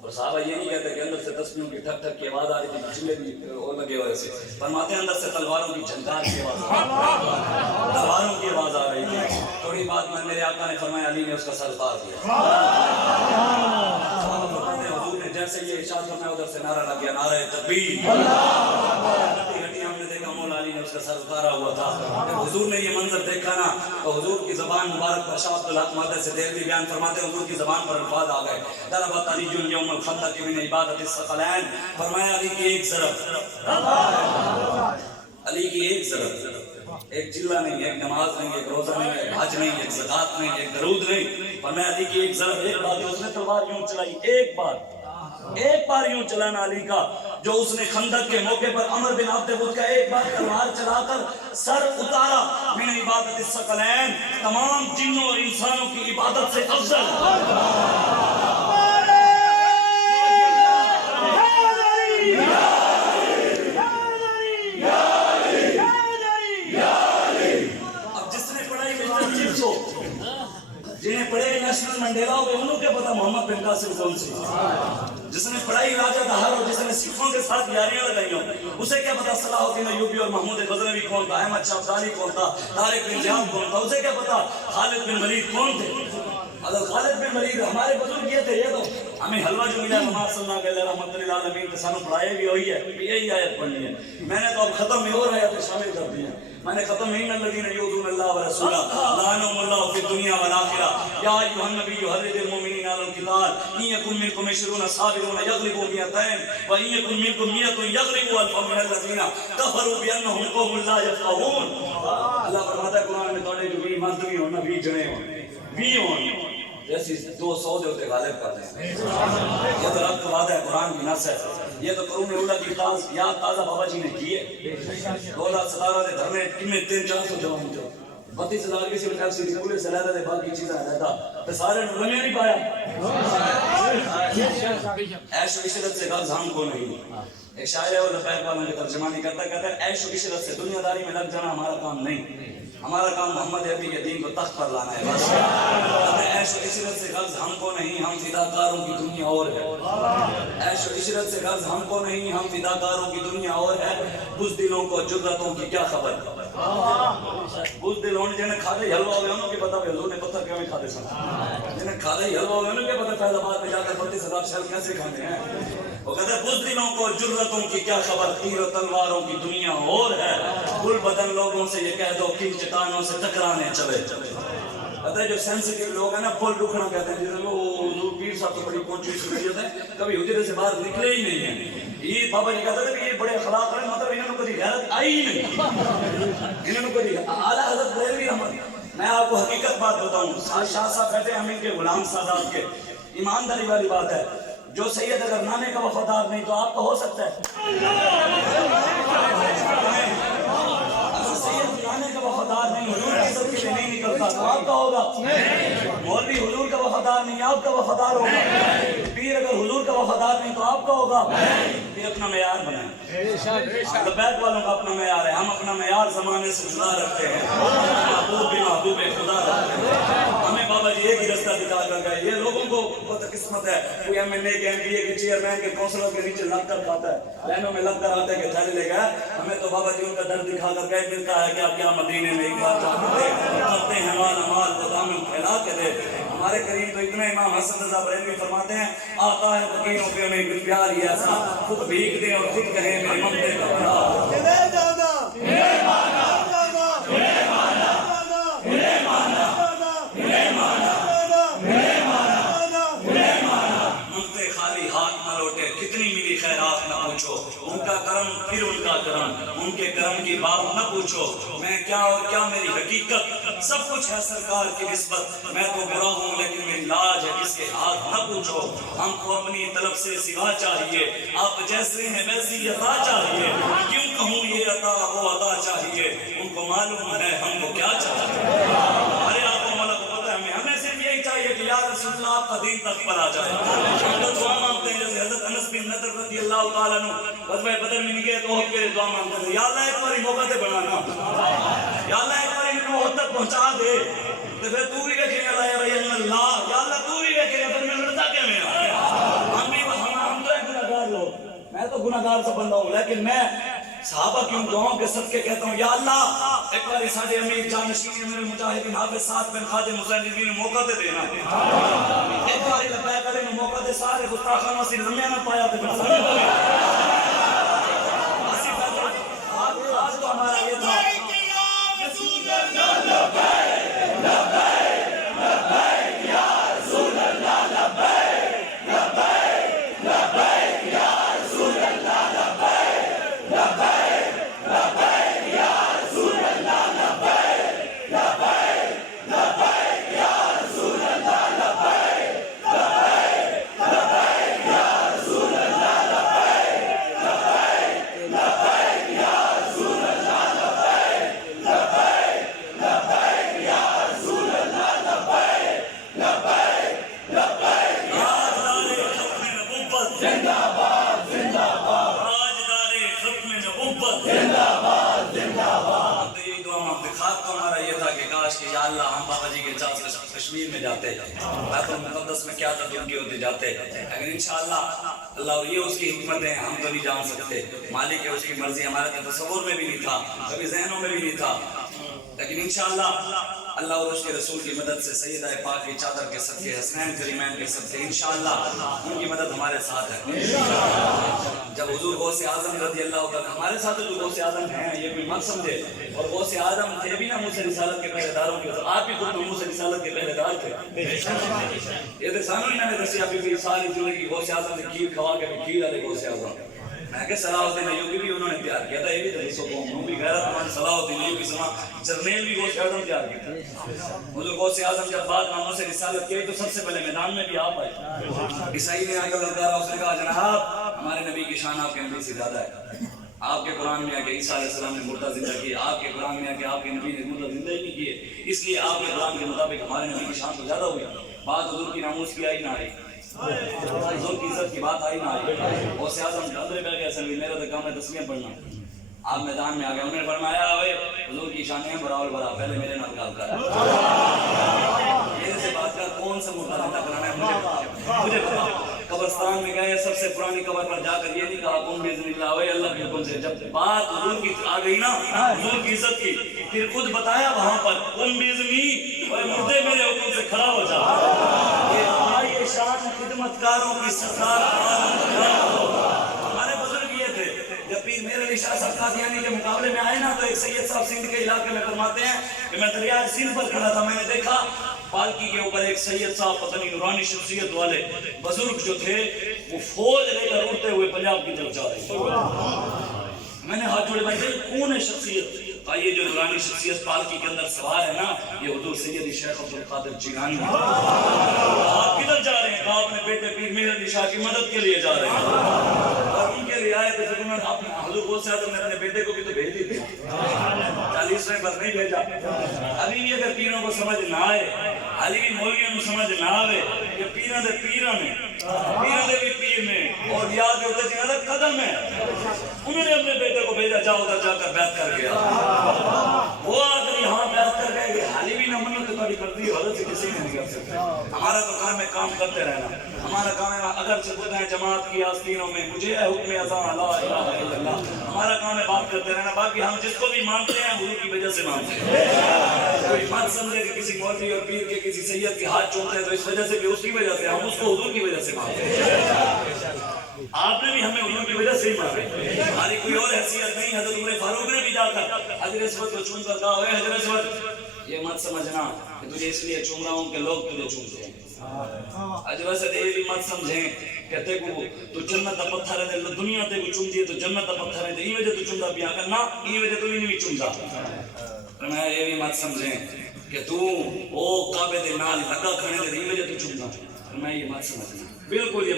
اور صحابہ یہ نہیں کہتے کہ اندر سے تسبیحوں کی ٹھک ٹھک کی آواز آ رہی تھی، چلے بھی اور لگے ہوئے سے، فرماتے ہیں اندر سے تلواروں کی جھنکار کی آواز آ رہی تھی، تلواروں کی آواز آ رہی تھی۔ تھوڑی بات میں میرے آقا نے فرمایا، علی نے اس کا سر اتار دیا۔ صحابہ فرماتے ہیں حضور نے جیسے یہ ارشاد فرمایا ادھر سے نعرہ لگ گیا، نعرہ تکبیر۔ ہم نے دیکھا مولا علی نے اس کا سر اتارا ہوا تھا۔ جب حضور نے یہ منظر دیکھا نا تو حضور کی زبان مبارک پر شاہ عبدالحق مادہ سے دہلوی بیان فرماتے ہیں حضور کی زبان پر الفاظ آ گئے، ضربت علی یوم الخندق من عبادت الثقلین، فرمایا علی کی ایک ضرب، علی کی ایک ضرب، ایک چلہ نہیں، ایک نماز نہیں، ایک روزہ نہیں، ایک حج نہیں، ایک زکات نہیں، ایک درود نہیں، فرمایا علی کی ایک ضرب، ایک بار اس نے تلوار یوں چلائی، ایک بار یوں چلانا علی کا، جو اس نے خندق کے موقع پر عمر بن عبد العزیز کا ایک بار تلوار چلا کر سر اتارا، من عبادت الثقلین، تمام جنوں اور انسانوں کی عبادت سے افضل۔ اب جس نے پڑھائی مسٹر چپس ہو، جنہیں پڑھے نیشنل منڈیلا ہو گئے، انہوں کے پتہ محمد بن قاسم کون سی، جس نے پڑھائی راجہ دہر ہو، جس نے سکھوں کے ساتھ یاریاں لگائی ہوں، اسے کیا پتا صلاح الدین ایوبی اور محمود غزنوی کون تھا، احمد شاہ ابدالی کون تھا، طارق بن زیاد کون تھا، اسے کیا پتا خالد بن ولید کون تھے۔ حضرت خالد بن ولید ہمارے بزرگ یہ تھے، یہ تو ہمیں حلوہ جو ملا محمد صلی اللہ علیہ رحمۃ للعالمین کے سانوں پڑھائے بھی ہوئی ہے، یہی آیت پڑھنی ہے، میں نے تو اب ختم میں اور آیتیں شامل کر دی ہیں، میں نے ختم ان الذین یؤذون اللہ ورسولہ لعنهم اللہ فی الدنیا والآخرہ یا ایھا النبی حرض المؤمنین علی القتال ان یکن منکم 20 صابرون یغلبوا 200 وان یکن منکم 100 یغلبوا الفا من الذین کفروا بانهم قوم لا یفقهون۔ اللہ فرماتا ہے قرآن میں توڑے جو بھی مرد بھی ہوں بھی جنے ہوں بھی ہوں جیسی 200 دے ہوتے غالب کرتے ہیں، یہ تو رب کا وعدہ ہے، قرآن کی نص ہے، یہ تو قرون اولا کی یاد تازہ بابا جی نے کی ہے۔ 2017 دے دھرنے کنے 300-400 جوان جو 32,000 کی صرف ایف سی تھی پورے سلیدہ دے باقی چیزیں رہتا تو سارے رنگے نہیں پایا۔ عیش و عشرت سے غرض ہم کو نہیں، ایک شاعر ہے وہ لبیک والوں کے ترجمانی کرتا کہتا ہے عیش و عشرت سے دنیا داری میں لگ جانا ہمارا کام نہیں، ہمارا کام محمد عربی کے دین کو تخت پر لانا ہے بس۔ عیش و عشرت سے غرض ہم کو نہیں، ہم فداکاروں کی دنیا اور ہے، عیش و عشرت سے غرض ہم کو نہیں، ہم فداکاروں کی دنیا اور ہے، بزدلوں کو جرتوں کی کیا خبر، بزدل ہونے جنہیں کھادے حلوہ ہوئے انہوں کے پتہ بھی حضور نے پتھر کیوں نہیں کھادے سن، جنہیں کھادے حلوہ ہوئے انہوں کے پتہ فیض آباد میں جا کر 32,000 شہر کیسے کھانے ہیں۔ وہ کہتے ہیں بزدلوں کو جرتوں کی کیا خبر، تیر و تلواروں کی دنیا اور ہے، کل بدن لوگوں سے یہ کہہ دو کن چٹانوں سے ٹکرانے چلے۔ کہتے ہیں جو سینسیٹیو لوگ ہیں نا پھول رکھنا کہتے ہیں، جیسے وہ پیر صاحب تو بڑی پہنچی شخصیت ہے، کبھی حجرے سے باہر نکلے ہی نہیں ہیں۔ یہ بابا جی کہتے ہیں کہ یہ بڑے اخلاق ہیں، مطلب انہوں نے کبھی غیرت آئی ہی نہیں، انہوں نے کبھی اعلیٰ حضرت بریلوی رحمت، میں آپ کو حقیقت بات بتاؤں، شاہ صاحب کہتے ہیں ہم ان کے غلام سادات کے، ایمانداری والی بات ہے، جو سید اگر نانے کا وفادار نہیں تو آپ کا ہو سکتا ہے، اگر سید نانے کا وفادار نہیں، حضور کی عزت کے لیے نہیں نکلتا تو آپ کا ہوگا، مولوی حضور کا وفادار نہیں آپ کا وفادار ہوگا، پیر اگر حضور کا وفادار نہیں تو آپ کا ہوگا۔ پھر اپنا معیار بنائیں، لبیک والوں کا اپنا معیار ہے، ہم اپنا معیار زمانے سے جدا رکھتے ہیں، محبوب بھی محبوب خدا رکھتے ہیں، ہمیں بابا جی ایک ہی رستہ دکھا کر گئے، یہ لوگوں کو بہت قسمت ہے، کوئی ایم این اے کے ایم پی اے کے چیئرمین کے کونسلر کے نیچے لگ کر کھاتا ہے، لائنوں میں لگ کر آتے کہ تھیلے لے گئے، ہمیں تو بابا جی ان کا درد دکھا کر گئے، ملتا ہے کیا کیا مدینے میں ایک بار جاتے تھے، کرتے ہیں مال امال کو دامن پھیلا کے دے۔ ہمارے قریب تو اتنا امام حسن رضا بریلوی فرماتے ہیں آتا ہے فقیروں پہ ہمیں پیار ہی ایسا، خود بھیگ دیں اور خود کہیں میرے ممتے کا بڑا منگتے خالی ہاتھ نہ لوٹے، کتنی ملی خیرات نہ پوچھو، ان کا کرم پھر ان کا کرم، ان کے کرم کی بات نہ پوچھو، میں کیا اور کیا میری حقیقت، سب کچھ ہے سرکار کی نسبت، میں تو برا ہوں لیکن میری لاج ہے کس کے ہاتھ نہ پوچھو، ہم کو اپنی طلب سے سوا چاہیے، آپ جیسے ہیں ویسی عطا چاہیے، کیوں کہوں یہ عطا وہ عطا چاہیے، ان کو معلوم ہے ہم کو کیا چاہیے، ارے آپ آپ کا دین تک پر آ جائے. ہم تو دعا مانگتے ہیں جیسے حضرت انس بن نضر رضی اللہ تعالیٰ عنہ غزوہ بدر میں نہیں گئے تو احد کے لیے دعا مانگتے ہیں, یا اللہ ایک باری موقع دے بنانا, یا اللہ ایک باری انہوں احد تک پہنچا دے. تو پھر تو بھی دیکھیں اللہ یا رہی اللہ, یا اللہ تو بھی دیکھیں پھر میں لڑتا کیا میں ہم تو ایک گناہگار لوگ, میں تو گناہگار سا بندہ ہوں, لیکن میں صحابہ کی ان دعاؤں کے صدقے کہتا ہوں یا اللہ ایک بار ساڈے امیر جانشین امیر مجاہدین حافظ سعد بن خادم حسین رضوی نے موقع دے دینا, ایک بار لبیک علیہ نے موقع دے سارے گستاخانہ سے لمحہ نہ پایا تے آج تو ہمارا یہ تھا کشمیر میں جاتے بیت المقدس میں کیا تدبیر ہوتے جاتے, لیکن انشاءاللہ اللہ اور یہ اس کی حکمت ہے, ہم تو نہیں جان سکتے, مالک ہے اس کی مرضی, ہمارے تصور میں بھی نہیں تھا, کبھی ذہنوں میں بھی نہیں تھا, لیکن انشاءاللہ اللہ اور اس کے رسول کی مدد سے سیدہ پاک کی چادر کے صدقے حسنین کریمین کے صدقے انشاءاللہ ان کی مدد ہمارے ساتھ ہے. جب حضور غوث اعظم رضی اللہ تعالیٰ ہمارے ساتھ جو غوث اعظم ہیں یہ کوئی مت سمجھے, اور غوث اعظم تھے بھی ناموس رسالت کے پہلے داروں کی, آپ بھی خود ناموس رسالت کے پہلے دار تھے. یہ تو سانو ہی نے دسی ابھی بھی ساری زندگی غوث اعظم سے کھیر کھوا کے کھیر والے غوث اعظم, میں کہ صلاح الدین ایوبی بھی انہوں نے تیار کیا تھا, یہ بھی تو قوم بھی غیرت مند صلاح الدین ایوبی سما جرنیل بھی غوث اعظم تیار کیا تھا. حضور غوث اعظم جب بعد ناموس رسالت کی تو سب سے پہلے میدان میں بھی آپ آئے. عیسائی نے آ کر للکارا, اس نے کہا جناب ہمارے نبی کی شان آپ کے نبی سے زیادہ ہے, آپ کے قرآن میں آ کے عیسیٰ علیہ السلام نے مردہ زندہ کیے, آپ کے قرآن میں آ کے آپ کے نبی نے مردہ زندہ ہی نہیں کیے, اس لیے آپ کے قرآن کے مطابق ہمارے نبی کی شان تو زیادہ ہوئی. بات حضور کی ناموس کی آئی نہ آئی, حضور کی عزت کی بات آئی نہ آئی. غوث اعظم اندر بیٹھ گیا, سنگی میرا تو کام ہے تسبیح پڑھنا, آپ میدان میں آ گئے, انہوں نے فرمایا حضور کی شانیں براول برا, پہلے میرے نال گال کر, میرے سے بات کر, کون سا مردہ زندہ کرانا ہے مجھے بتا. قبرستان میں گئے, سب سے پرانی قبر پر جا کر یہ نہیں کہا کم باذن اللہ وے اللہ کے حکم سے, جب بات حضور کی آ گئی نا حضور کی عزت کی, پھر خود بتایا وہاں پر کم باذنی اور مردے میرے حکم سے کھڑا ہو جا. یہ شان خدمتکاروں کی سرکار ہمارے بزرگ یہ تھے. جب پیر میرے علی شاہ صاحب قادیانی کے مقابلے میں آئے نا تو ایک سید صاحب سندھ کے علاقے میں فرماتے ہیں کہ میں دریائے سندھ پر کھڑا تھا, میں نے دیکھا پالکی کے اوپر ایک سید صاحب پتہ نہیں نورانی شخصیت والے بزرگ جو تھے وہ فوج لے کر اڑتے ہوئے پنجاب کی طرف جا رہے تھے. میں نے ہاتھ جوڑے بھائی کون ہے شخصیت؟ یہ جو نورانی شخصیت پالکی کے اندر سوار ہے نا یہ حضور سید شیخ عبد القادر جیلانی ہے. آپ کدھر جا رہے ہیں؟ آپ اپنے بیٹے پیر میر علی شاہ کی مدد کے لیے جا رہے ہیں, اور ان کے لیے آئے تھے. پھر انہوں نے اپنے حضور غوث اعظم نے اپنے بیٹے کو بھی تو بھیج دی تھی, 40ویں پر نہیں بھیجا. ابھی بھی اگر پیروں کو سمجھ نہ آئے, علی بھی مولویوں کو سمجھ نہ آئے کہ پیروں دے پیروں میں پیروں دے بھی پیر میں اور یاد ہوتے جنہوں نے قدم ہے, انہوں نے اپنے بیٹے کو بھیجا, جاؤ ادھر جا کر بیعت کر گیا. وہ آدمی یہاں بیعت کر گئے کہ علی بھی نہ منت تمہاری کرتی ہے, حضرت سے کسی نے نہیں کر سکتے. ہمارا تو کام ہے کام کرتے رہنا, ہمارا کام ہے اگر چلتے ہیں جماعت کی آستینوں میں مجھے ہے حکم اذان لا الہ الا اللہ, ہمارا کام ہے بات کرتے رہنا. باقی ہم جس کو بھی مانتے ہیں حضور کی وجہ سے مانتے ہیں. کوئی مت سمجھے کہ کسی مولوی اور پیر کے کسی سید کے ہاتھ چومتے ہیں تو اس وجہ سے کہ اس کی وجہ سے, ہم اس کو حضور کی وجہ سے مانتے ہیں. آپ نے بھی ہمیں حضور کی وجہ سے ہی مانا, ہماری کوئی اور حیثیت نہیں. حضرت عمر فاروق نے بھی جا کر حجر اسود کو چوم کر کہا ہوئے حجر اسود یہ مت سمجھنا کہ تجھے اس لیے چوم رہا ہوں کہ لوگ تجھے چومتے ہیں. حجر اسود یہ بھی مت سمجھیں کہتے کو تو جنت دا پتھر ہے دنیا تے کو چوم دیے تو جنت دا پتھر ہے یہ وجہ تو چومدا پیا کرنا, یہ وجہ تو نہیں چومدا. میں یہ بھی مت سمجھیں کہ تو او کعبے دے نال لگا کھڑے دے یہ وجہ تو چومدا. میں یہ مت سمجھنا, بالکل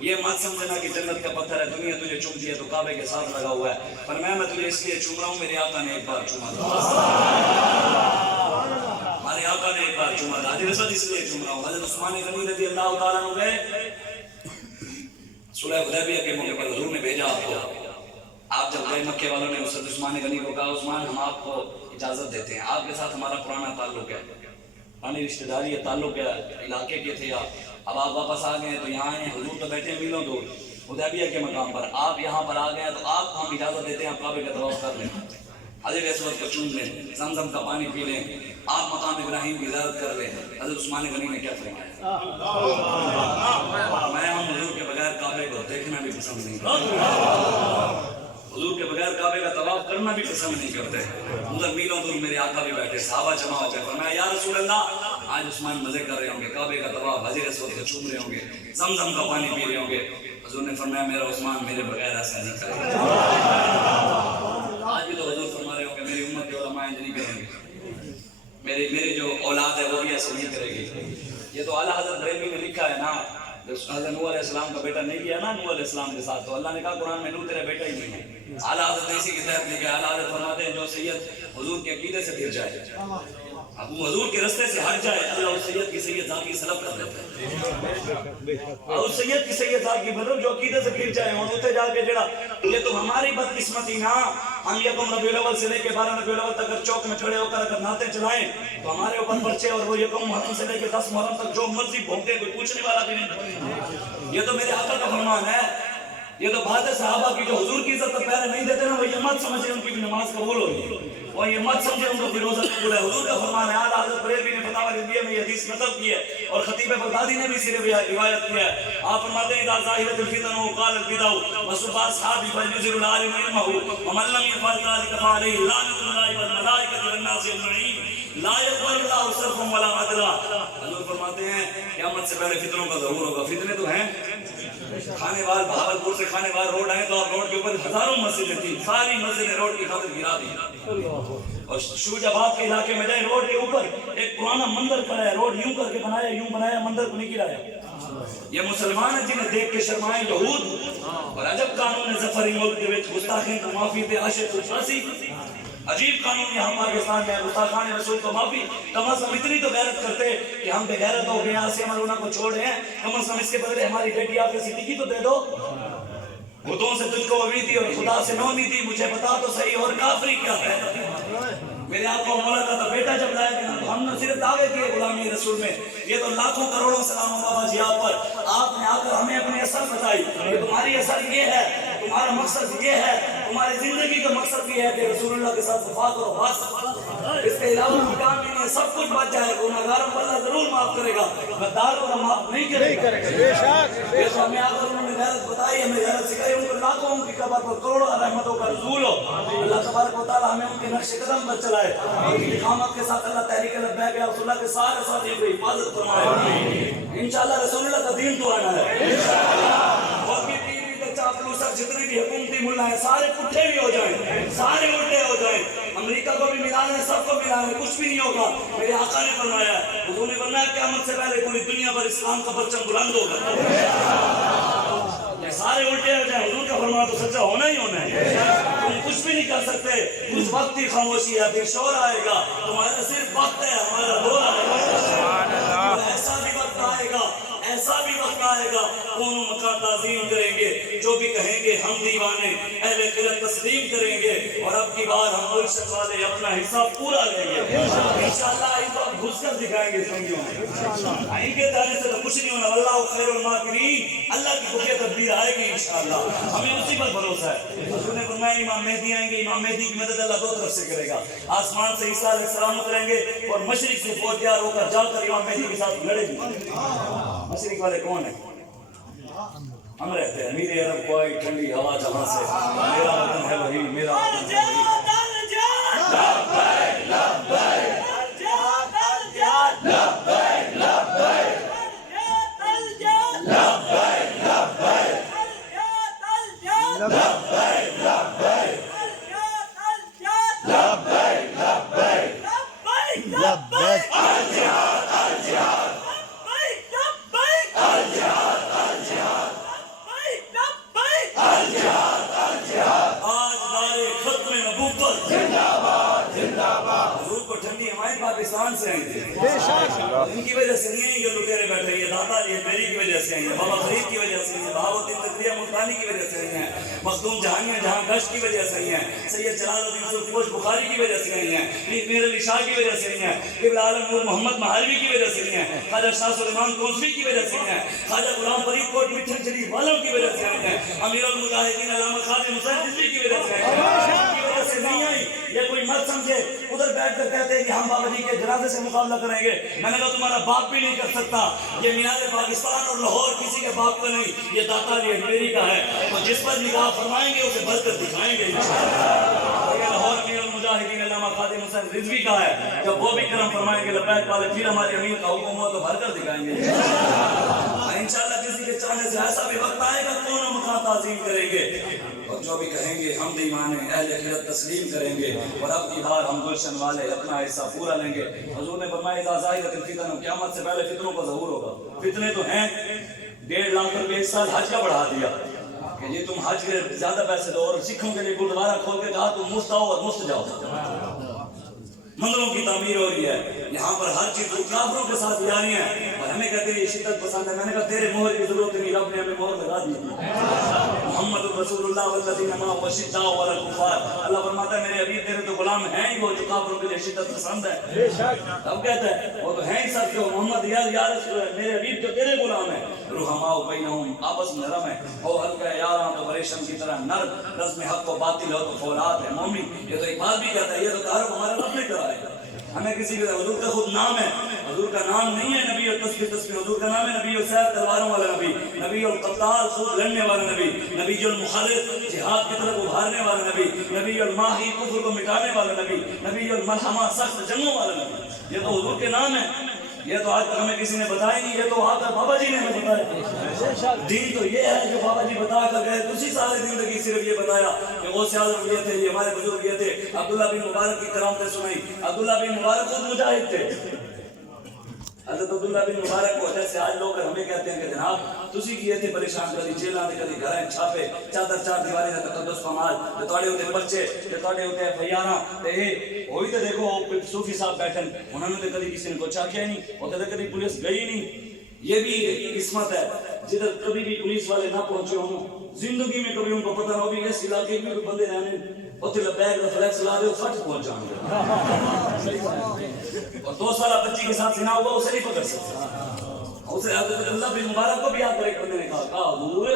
یہ مت سمجھنا کہ جنت کا پتھر ہے دنیا تجھے چومتی ہے تو کعبے کے ساتھ لگا ہوا ہے. پر میں تجھے اس لیے چوم رہا ہوں میرے آقا نے ایک بار چوما تھا, ہمارے آقا نے ایک بار چوما تھا. حاضر اسود اس لیے چوم رہا ہوں. حضرت عثمان غنی رضی اللہ تعالیٰ عنہ گئے صلح حدیبیہ کے موقع پر حضور نے بھیجا آپ کو. آپ جب گئے مکے والوں نے حضرت عثمان غنی کو کہا عثمان ہم آپ کو اجازت دیتے ہیں, آپ کے ساتھ ہمارا پرانا تعلق ہے, پرانی رشتہ داری ہے, تعلق ہے, علاقے کے تھے آپ, اب آپ واپس آ گئے تو یہاں ہیں, حضور تو بیٹھے ہیں میلوں دور حدیبیہ کے مقام پر, آپ یہاں پر آ گئے تو آپ کو ہم اجازت دیتے ہیں آپ کعبے کا طواف کر لیں, حجر اسود کو چوم لیں, زمزم کا پانی پی لیں, آپ مقام ابراہیم کی زیارت کر لیں. حضرت عثمان غنی نے کیا فرمایا؟ میں ہم حضور کے بغیر کعبے کو دیکھنا بھی پسند نہیں کرتا, حضور کے بغیر کعبے کا طواف کرنا بھی پسند نہیں کرتے. ادھر میلوں دور میرے آقا بھی بیٹھے, صحابہ جمع ہو گئے, فرمایا یا رسول اللہ آج عثمان مزے کر رہے ہوں گے, کعبے کا طواف حجر اسود کو چوم رہے ہوں گے, زمزم کا پانی پی رہے ہوں گے. حضور نے فرمایا میرا عثمان میرے بغیر ایسا نہیں کرے گا. آج بھی تو حضور فرما رہے ہوں گے میری امت کے علماء انج نہیں کریں گے, میری جو اولاد ہے وہ بھی ایسا نہیں کرے گی. یہ تو اعلیٰ حضرت بریلوی نے لکھا ہے نا, حضرت نوح علیہ السلام کا بیٹا نہیں کیا نا نوح علیہ السلام کے ساتھ, تو اللہ نے کہا قرآن میں نوح تیرا بیٹا ہی نہیں ہے. اعلیٰ حضرت نے اسی کی تحت لکھا ہے, اعلیٰ حضرت فرماتے ہیں جو سید حضور کے عقیدے سے پھر جائے, اب وہ حضور کے رستے سے ہٹ جائے, اللہ اس سید کی سید ذات کی سلب کر دیتا ہے. اور اس سید کی سید ذات کی مطلب جو عقیدے سے پھر جائے اور اتنے جا کے جڑا, یہ تو ہماری بدقسمتی نا, ہم یکم ربیع الاول سے لے کے 12 ربیع الاول تک اگر چوک میں کھڑے ہو کر اگر نعتیں چلائیں تو ہمارے اوپر پرچے, اور وہ یکم محرم سے لے کے 10 محرم تک جو مرضی بھونکے کوئی پوچھنے والا بھی نہیں. یہ تو میرے آقا کا فرمان ہے, یہ تو بات ہے صحابہ کی جو حضور کی عزت پر پہرے نہیں دیتے نا, وہ یہ مت سمجھے ان کی بھی نماز قبول ہوگی, اور یہ مت سمجھے ان کو بھی روزہ قبول ہے. حضور کا فرمان ہے. اعلیٰ حضرت بریلوی نے فتاوی رضویہ میں یہ حدیث نقل کی ہے, اور خطیب بغدادی نے بھی اسے روایت کیا ہے. آپ فرماتے ہیں اذا ظاہرت الفتن وقال البدع وسب اصحابی فلينذر العالم علمه ومن لم يفعل ذلك فعليه لعنة الله والملائكة والناس اجمعين لا يقبل الله صرفا ولا عدلا. حضور فرماتے ہیں قیامت سے پہلے فتنوں کا ظہور ہوگا. فتنے تو ہیں, کھانے وال بہاولپور سے کھانے وال روڈ آئے تو آپ روڈ کے اوپر ہزاروں مسجدیں تھیں, ساری مسجدیں روڈ کی خاطر گرا دی. اور شوج آباد کے علاقے میں جائیں, روڈ کے اوپر ایک پرانا مندر کھڑا ہے, روڈ یوں کر کے بنایا, یوں بنایا, مندر کو نہیں گرایا. یہ مسلمان ہیں جنہیں دیکھ کے شرمائے یہود, اور عجب قانون ظفری ملک کے وچ گستاخین کو معافی دے عاشق الفاسی. عجیب قانون یہاں پاکستان میں, گستاخان رسول کو معافی. کم از کم اتنی تو غیرت کرتے کہ ہم بے غیرت ہو گئے, آسیہ ملونہ کو چھوڑ رہے ہیں, کم از کم اس کے بدلے ہماری بیٹی آپ کے صدیقی تو دے دو. بتوں سے تجھ کو امید تھی اور خدا سے نو امید تھی, مجھے بتا تو صحیح اور کافری کیا ہے. میرے آپ کو مولا کا بیٹا جب لائے گا تو ہم نے صرف دعوے کیے غلامی رسول میں. یہ تو لاکھوں کروڑوں سلام بابا جی آپ پر, آپ نے آ کر ہمیں اپنی اثر بتائی کہ تمہاری اثر یہ ہے, تمہارا مقصد یہ ہے, تمہاری زندگی کا مقصد یہ ہے کہ رسول اللہ کے ساتھ وفا کرو بس. اس کے علاوہ کام بھی نہیں, سب کچھ بچ جائے گا. گناہگاروں کو اللہ ضرور معاف کرے گا, غداروں کو معاف نہیں کرے گا. یہ تو ہمیں آ کر انہوں نے غیرت بتائی, ہمیں غیرت سکھائی, ان کو لاکھوں کی قبر پر کروڑوں رحمتوں کا نزول ہو. اللہ تبارک و تعالی ہمیں ان کے نقش قدم پر چلائے, اقامت کے ساتھ اللہ تحریک لبیک یا رسول اللہ کے سارے ساتھیوں کو حفاظت فرمائے. انشاءاللہ رسول اللہ کا دین تو آنا ہے. باقی چاپلوسر جتنے بھی حکومتی ملا ہیں سارے پٹھے بھی ہو جائیں, سارے الٹے ہو جائیں. امریکہ کو بھی ملانا ہے, سب کو ملانا ہے, کچھ بھی نہیں ہوگا. میرے آقا نے فرمایا ہے, حضور نے فرمایا قیامت سے پہلے پوری دنیا پر اسلام کا پرچم بلند ہوگا. سارے الٹے ہو جائیں, حضور کا فرمان تو سچا ہونا ہی ہونا ہے. تم کچھ بھی نہیں کر سکتے, کچھ وقت کی خاموشی ہے, پھر شور آئے گا. تمہارا صرف وقت ہے, ہمارا دور آئے گا. ایسا بھی وقت آئے گا, ایسا بھی وقت آئے گا, کونوں مکان تعظیم کریں گے, جو بھی کہیں گے ہم دیوانے اہل قلت تسلیم کریں گے, اور اب کی بار ہم مرشد والے اپنا حصہ پورا لیں گے. انشاءاللہ ان کو گھس کر دکھائیں گے سنگیوں میں. ان کے جانے سے تو کچھ نہیں ہونا. واللہ خیر الماکرین, اللہ کی خفیہ تدبیر آئے گی انشاءاللہ, ہمیں اسی پر بھروسہ ہے. حضور نے فرمایا امام مہدی آئیں گے, امام مہدی کی مدد اللہ دو طرف سے کرے گا. آسمان سے عیسیٰ علیہ السلام اتریں گے, اور مشرق سے فوج تیار ہو کر جا کر امام مہدی کے ساتھ لڑیں گے. مشرق والے کون ہیں؟ ہم رہتے ہیں امیر عرب, کوئی ٹھنڈی ہوا جہاں سے, میرا وطن ہے وہی, میرا وطن ہے وہی. پاکستان سے آئے تھے، ان کی وجہ سے نہیں ہے یہ لٹیرے بیٹھے، یہ داتا علی میری کی وجہ سے آئی ہیں، بابا فرید کی وجہ سے آئی ہیں، بہاؤالدین تقریہ ملتانی کی وجہ سے آئی ہیں، مخدوم جہانگیر جہاں گشت کی وجہ سے آئی ہیں، سید جلال الدین سرخپوش بخاری کی وجہ سے آئی ہیں، میر علی شاہ کی وجہ سے آئی ہیں، قبلہ عالم نور محمد مہالوی کی وجہ سے آئی ہیں، خواجہ شاہ سلیمان کوسوی کی وجہ سے آئی ہیں، خواجہ غلام فرید کوٹ مٹھن شریف والوں کی وجہ سے آئی ہیں، امیر المجاہدین علامہ خادم حسین رضوی کی وجہ سے آئی ہیں، کی وجہ سے نہیں آئی۔ یہ کوئی مت سمجھے ادھر بیٹھ کر کہتے ہیں کہ ہم بابا جی کے جنازے سے مقابلہ کریں گے، میں نے کہا تمہارا باپ بھی نہیں کر سکتا، یہ مینار پاکستان اور لاہور کسی کے باپ کا نہیں، یہ داتا علی اجمیری کا ہے، تو جس پر نگاہ فرمائیں گے اسے برکت دکھائیں گے انشاءاللہ۔ یہ لاہور امیر المجاہدین علامہ خادم حسین رضوی کا ہے، جب وہ بھی کرم فرمائیں گے لبیک والے پھر ہمارے امیر کا حکم ہوا تو بھر کر دکھائیں گے انشاءاللہ۔ کسی کے چاہنے سے ایسا بھی وقت آئے گا کون مقام تعظیم کریں گے، اور جو بھی کہیں گے ہم ایمان اہل خیرت تسلیم کریں گے، اور اب کی بار ہم گلشن والے اپنا حصہ پورا لیں گے۔ حضور نے فرمایا اذا ظاہرت الفتن، قیامت سے پہلے فتنوں کا ظہور ہوگا۔ فتنے تو ہیں، 1.5 لاکھ روپے اس سال حج کا بڑھا دیا کہ یہ تم حج کے زیادہ پیسے دو، اور سکھوں کے لیے گردوارہ کھول کے کہا تم مفت آؤ اور مفت جاؤ۔ مندروں کی تعمیر ہو رہی ہے، یہاں پر ہر چیز کافروں کے ساتھ جاری ہے، اور ہمیں کہتے ہیں یہ شدت پسند ہے۔ میں نے کہا تیرے مہر کی ضرورت نہیں، رب نے ہمیں مہر لگا دی۔ محمد رسول اللہ والذین معه اشداء علی الکفار، اللہ فرماتا ہے میرے حبیب تیرے تو غلام ہیں ہی وہ جو کافروں کے لیے شدت پسند ہے۔ بے شک اب کہتا ہے وہ تو ہیں ہی سب جو محمد یا رسول ہے، میرے حبیب جو تیرے غلام ہیں۔ رحماء بینہم، آپس میں نرم ہے، او ہلکا یاراں تو ریشم کی طرح نرم، رزم حق و باطل ہو تو فولاد ہے مومن۔ یہ تو ایک بات بھی کہتا ہے، یہ تو تعارف ہمارا رب نے کرا ہے، ہمیں کسی کے حضور کا خود نام ہے، حضور کا نام نہیں ہے نبی اور تسبیح، حضور کا نام ہے نبی اور سیر تلواروں والا نبی، نبی اور قتال خود لڑنے والا نبی، نبی المخالف جہاد کی طرف ابھارنے والا نبی، نبی الماحی کفر کو مٹانے والا نبی، نبی الملحمہ سخت جنگوں والا نبی۔ یہ تو حضور کے نام ہے، یہ تو آج تک ہمیں کسی نے بتایا نہیں، یہ تو آ کر بابا جی نے ہمیں بتایا۔ دین تو یہ ہے جو بابا جی بتا کر گئے، دوسری ساری زندگی صرف یہ بتایا کہ غوث اعظم یہ تھے، یہ ہمارے بزرگ یہ تھے۔ عبداللہ بن مبارک کی کرامتیں سنائی، عبداللہ بن مبارک خود مجاہد تھے۔ حضرت عبداللہ بن مبارک کو جیسے آج لوگ ہمیں کہتے ہیں کہ جناب تسی کی تھے پریشان کری جیلاں دے کدی گھراں چھاپے چادر چار دیواری دا تقدس پامال تے تواڈے اوتے پرچے تے تواڈے اوتے فیاراں تے اے ہوئی تے دیکھو صوفی صاحب بیٹھن انہاں نے تے کدی کسی نے کچھ آکھیا نہیں، اوتے تے کدی پولیس گئی نہیں۔ یہ بھی ایک قسمت ہے جدھر کبھی بھی پولیس والے نہ پہنچے ہوں، زندگی میں کبھی ان کو پتہ نہ ہو بھی اس علاقے میں کوئی بندے رہنے اوتے لبیک دا فلیکس لا دے فٹ پہنچ جان گے، اور 2 سالہ بچی کے ساتھ زنا ہوا اسے نہیں پکڑ سکتا۔ اسے عبداللہ بن مبارک کو بھی آپ کو ایک بندے نے کہا حضور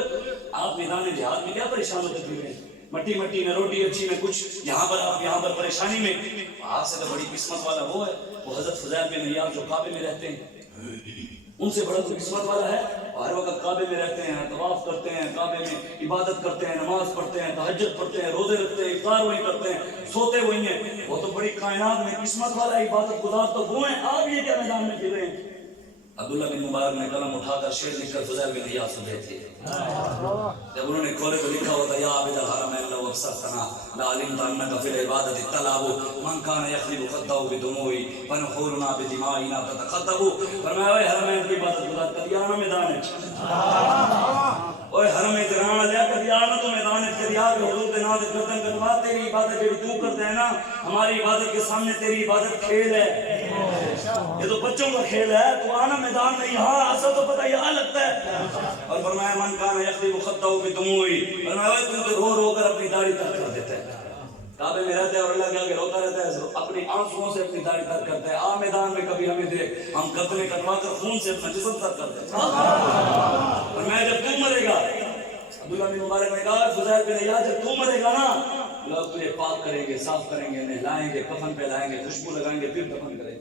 آپ میدان جہاد میں کیا پریشان ہوتے تھے، مٹی مٹی نہ روٹی اچھی نہ کچھ، یہاں پر آپ یہاں پر پریشانی میں، آپ سے تو بڑی قسمت والا وہ ہے وہ حضرت فضیل بن عیاض جو کعبے میں رہتے ہیں، ان سے بڑا تو قسمت والا ہے، ہر وقت کعبے میں رہتے ہیں، طواف کرتے ہیں، کعبے میں عبادت کرتے ہیں، نماز پڑھتے ہیں، تہجد پڑھتے ہیں، روزے رکھتے ہیں، افطار وہی کرتے ہیں، سوتے وہی ہیں، وہ تو بڑی کائنات میں قسمت والا عبادت گزار تو وہ ہیں، آپ یہ کیا میدان میں پھر رہے ہیں۔ عبداللہ بن مبارک نے قلم اٹھا کر شعر لکھ کر فضیل بن عیاض کو دے دیے، جب انہوں نے کھولے تو لکھا ہوتا یا عابد الحرمین لو ابصرتنا لعلمت انک فی العبادۃ الطلب من کان یخلب خده بدموع فنحورنا بدمائنا تتخطب۔ فرمایا اے حرمین کی عبادت گزار کدی آنا میدان ہے، اوے حرم احترام لیا کدی آنا تو میدان ہے، کدی آ کے حضور کے نام سے گردن کٹوا، تیری عبادت جڑی تو کرتا ہے نا ہماری عبادت کے سامنے تیری عبادت کھیل ہے، یہ تو بچوں کا کھیل ہے، تو آنا میدان میں یہاں اصل تو پتہ یہاں لگتا ہے۔ اور فرمایا من کان یخلب خده بدموع، فرمایا تم تو رو رو کر اپنی داڑھی تر کر دیتا ہے، کعبے میں رہتا ہے اور اللہ کے آگے روتا رہتا ہے، اپنی آنسوؤں سے اپنی داڑھی تر کرتا ہے، آ میدان میں کبھی ہمیں دیکھ ہم گردنیں کٹوا کر خون سے اپنا جسم تر کر دیتے ہیں۔ اور میں جب تو مرے گا، عبداللہ بن مبارک نے کہا فضیل بن عیاض جب تو مرے گا نا لوگ تجھے پاک کریں گے، صاف کریں گے، نہلائیں گے، کفن پہنائیں گے، خوشبو لگائیں گے، پھر دفن کریں گے۔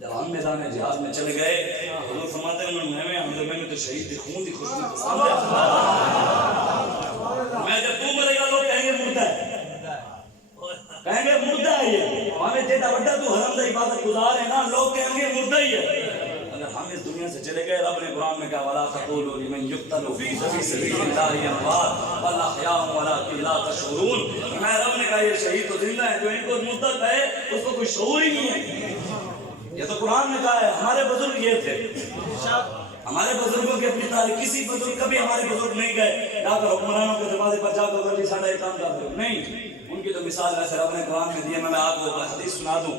جب ہم میدان جہاد میں چلے گئے حضور فرماتے ہیں میں نے تو شہید کی خون کی خوشبو پسند ہے، میں جب تو مرے گا لوگ کہیں گے مردہ ہے، کہیں گے مردہ ہے، یہ ہمیں جیتا بڑا تو حرم دا عبادت گزار ہے نا، لوگ کہیں گے مردہ ہی ہے۔ اگر ہم اس دنیا سے چلے گئے رب نے قرآن میں کہا وَلَا تَقُولُوا لِمَنْ يُقْتَلُ فِي سَبِيلِ اللَّهِ أَمْوَاتٌ بَلْ أَحْيَاءٌ وَلَٰكِن لَا تَشْعُرُونَ۔ میں رب نے کہا یہ شہید تو زندہ ہے، جو ان کو مردہ کہے اس کو کوئی شعور ہی نہیں ہے، یہ تو قرآن میں کہا ہے۔ ہمارے بزرگ یہ تھے، ہمارے بزرگوں کی اپنی تاریخ، کسی بزرگ کبھی ہمارے بزرگ نہیں گئے جا کر حکمرانوں کے دروازے پر جا کر ولی ساڈا یہ کام کر دو، نہیں، ان کی تو مثال ایسے رب نے قرآن میں دی ہے۔ میں آپ کو حدیث سنا دوں،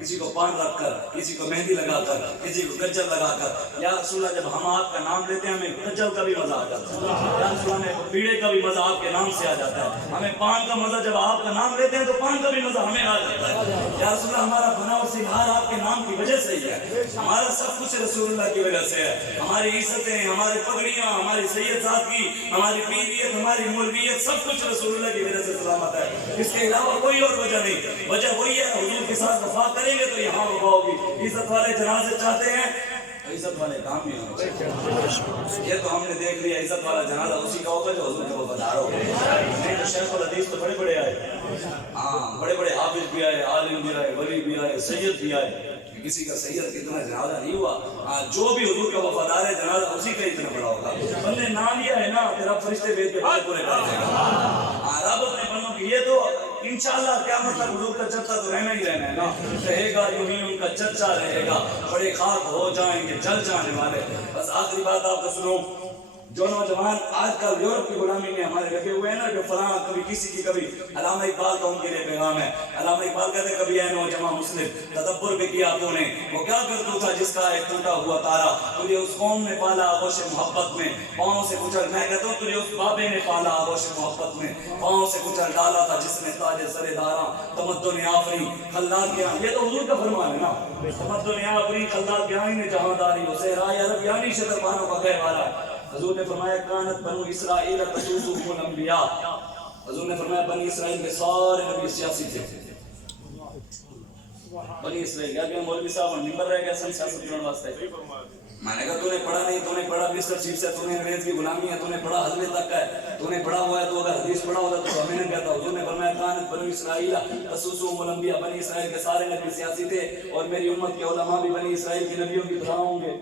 کسی کو پان رکھ کر, کسی کو مہندی لگا کر, کسی کو گجل لگا کر. یا رسول اللہ جب ہم آپ کا نام لیتے ہیں ہمیں گجل کا بھی مزہ آ جاتا ہے. یا رسول اللہ ہمیں پیڑے کا بھی مزہ آپ کے نام سے آ جاتا ہے. ہمیں پان کا مزہ جب آپ کا نام لیتے ہیں تو پان کا بھی مزہ ہمیں آ جاتا ہے. یا رسول اللہ ہمارا بنا اور سنگھار آپ کے نام کی وجہ سے ہی ہے. ہمارا سب کچھ رسول اللہ کی وجہ سے ہے. ہماری عزتیں, ہماری پگڑیاں, ہماری سید سادگی, ہماری بیویت, ہماری مولویت, سب کچھ رسول اللہ کی وجہ سے سلامت ہے. اس کے علاوہ کوئی اور وجہ نہیں. وجہ وہی ہے حضور کے ساتھ وفا کریں گے تو یہاں وفا ہوگی. عزت والے جنازے چاہتے ہیں تو عزت والے کام بھی ہونے چاہیے. یہ تو ہم نے دیکھ لیا, عزت والا جنازہ اسی کا ہوگا جو حضور کے وفادار ہو. نہیں تو شیخ الحدیث تو بڑے بڑے آئے, ہاں بڑے بڑے حافظ بھی آئے, عالم بھی آئے, ولی بھی آئے, سید بھی آئے. کسی کا سید اتنا جنازہ نہیں ہوا. جو بھی حضور کا وفادار ہے جنازہ اسی کا اتنا بڑا ہوگا. بندے نام لیا ہے نا تیرا فرشتے بھیج کے پورے کر دے گا. رب اپنے بندوں کی یہ تو انشاءاللہ کیا مطلب حضور کا چرچا تو رہنا ہی رہنا ہے نا. رہے گا یوں ہی ان کا چرچا رہے گا. بڑے خاک ہو جائیں گے جل جانے والے. بس آخری بات آپ کو سنو, جو نوجوان آج کل یورپ کی غلامی میں ہمارے لگے ہوئے ہیں نا, جو فلاں کبھی کسی کی, کبھی علامہ اقبال کا ان کے لیے پیغام ہے. علامہ اقبال کہتے ہیں کبھی اے نوجوان مسلم تدبر بھی کیا تو نے, وہ کیا کرتا تھا جس کا ایک ٹوٹا ہوا تارا, تجھے اس قوم نے پالا آغوش محبت میں پاؤں سے کچل. میں کہتا ہوں تجھے اس بابے نے پالا آغوش محبت میں پاؤں سے کچل ڈالا تھا جس نے تاج سر داراں تمدن آفری خلاد کیا. یہ تو حضور کا فرمان ہے نا, تمدن آفری خلاد کیا نے جہاں داری ہو صحرائے عرب یعنی شتر بانوں کا گہوارہ. حضور نے فرمایا کانت بنو اسرائیل تسوسهم الانبیاء. حضور نے فرمایا بنی اسرائیل کے سارے نبی سیاسی تھے. بنی اسرائیل کیا مولوی صاحب ممبر رہ گیا سن سیاست کرنے واسطے. میں نے کہا تو نے پڑھا نہیں, تو نے پڑھا مصر چیف سے, تو نے انگریز کی غلامی ہے, تو نے پڑھا حلوے تک ہے, تو نے پڑھا ہوا ہے, تو اگر حدیث پڑھا ہوتا تو ہمیں نہیں کہتا. حضور نے فرمایا کانت بنو اسرائیل تسوسهم الانبیاء. بنی اسرائیل کے سارے نبی سیاسی تھے اور میری امت کے علماء بھی بنی اسرائیل کے نبیوں کی طرح ہوں گے.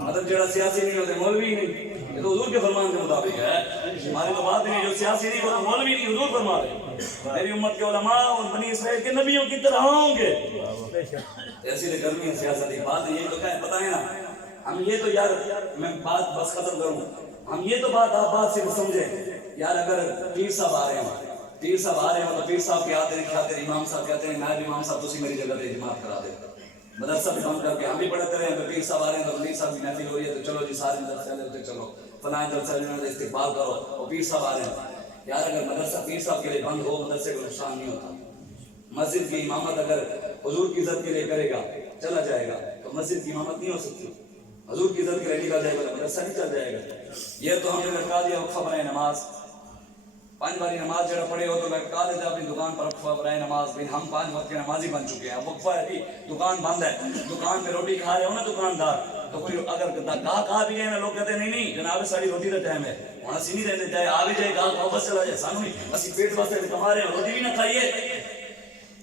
مطلب جڑا سیاسی نہیں ہوتے مولوی نہیں. یہ تو حضور کے فرمان کے مطابق ہے. ہماری تو بات نہیں, جو سیاسی نہیں وہ تو مولوی نہیں. حضور فرما رہے میری امت کے علماء اور بنی اسرائیل کے نبیوں کی طرح ہوں گے. ایسی کرنی ہے سیاست کی بات. یہ تو کیا ہے پتہ ہے نا, ہم یہ تو یار میں بات بس ختم کروں. ہم یہ تو بات آپ بات سے سمجھیں یار. اگر پیر صاحب آ رہے ہیں, پیر صاحب آ رہے ہیں تو پیر صاحب کے آتے ہیں کھاتے ہیں, امام صاحب کہتے ہیں نائب امام صاحب تسی میری جگہ پہ جماعت کرا دیں. مدرسہ بھی بند کر کے ہم بھی پڑھتے رہے ہیں. تو پیر صاحب آ رہے ہیں تو پیر صاحب کی محفل ہو رہی ہے تو چلو جی سارے مدرسے والے ہوتے چلو فلاں جلسہ میں استقبال کرو. اور پیر صاحب آ رہے ہیں یار, اگر مدرسہ پیر صاحب کے لیے بند ہو مدرسے کو نقصان نہیں ہوتا. مسجد کی امامت اگر حضور کی عزت کے لیے کرے گا چلا جائے گا تو مسجد کی امامت نہیں ہو سکتی. حضور کی عزت کے لیے نکل جائے گا مدرسہ نہیں چل جائے گا. یہ تو ہم نے لٹکا دیا وقفہ برائے نماز. 5 باری نماز جڑا پڑھے ہو تو لٹکا دیتے اپنی دکان پر وقفہ برائے نماز. بھی ہم 5 وقت کے نمازی بن چکے ہیں. اب وقفہ ہے کہ دکان بند ہے, دکان پہ روٹی کھا رہے ہو نا دکاندار, تو کوئی اگر گاہک آ بھی گئے نا لوگ کہتے ہیں نہیں نہیں جناب ساری روٹی کا ٹائم ہے, وہاں سے نہیں رہنے چاہے آ بھی جائے گاہک واپس چلا جائے. سانو نہیں اسی پیٹ واسطے کما رہے ہیں, روٹی بھی نہ کھائیے.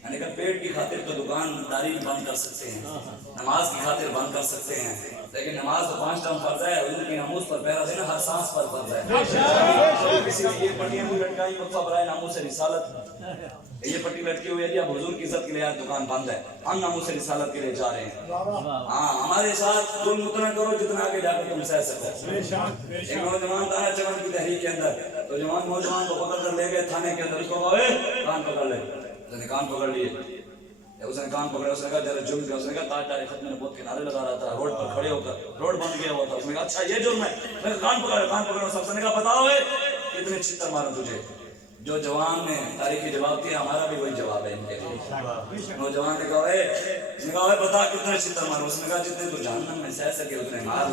یعنی کہ پیٹ کی خاطر تو دکانداری بند کر سکتے ہیں, نماز کی خاطر بند کر سکتے ہیں, لیکن نماز تو 5 ٹائم فرض ہے. حضور کی ناموس پر پہرا دینا ہر سانس پر فرض ہے. کسی نے یہ پٹیاں بھی لٹکائی وقفہ برائے ناموس رسالت, یہ پٹی لٹکی ہوئی ہے جی اب حضور کی عزت کے لیے دکان بند ہے, ہم ناموس رسالت کے لیے جا رہے ہیں. ہاں ہمارے ساتھ تم اتنا کرو جتنا آگے جا کر تم سہ سکو. ایک نوجوان تھا چمن کی تحریک کے اندر, تو نوجوان کو پکڑ کر لے گئے تھانے کے اندر. اس کو کہا کان پکڑ لے. اس نے کان پکڑ لیے, اس نے کان پکڑا. اس نے کہا ذرا جرم کیا. اس نے کہا تاج دار ختم نے بہت کنارے لگا رہا تھا روڈ پر کھڑے ہو کر, روڈ بند کیا ہوا تھا. اس نے کہا اچھا یہ جرم ہے. میں کان پکڑا, کان پکڑا. سب نے کہا بتاؤ کتنے چھتر مارا تجھے. جو جوان نے تاریخی جواب دیا ہمارا بھی وہی جواب ہے ان کے لیے. نوجوان نے کہا بتا کتنے چھتر مارا. اس نے کہا جتنے تو جہنم میں سہ سکے اتنے مار.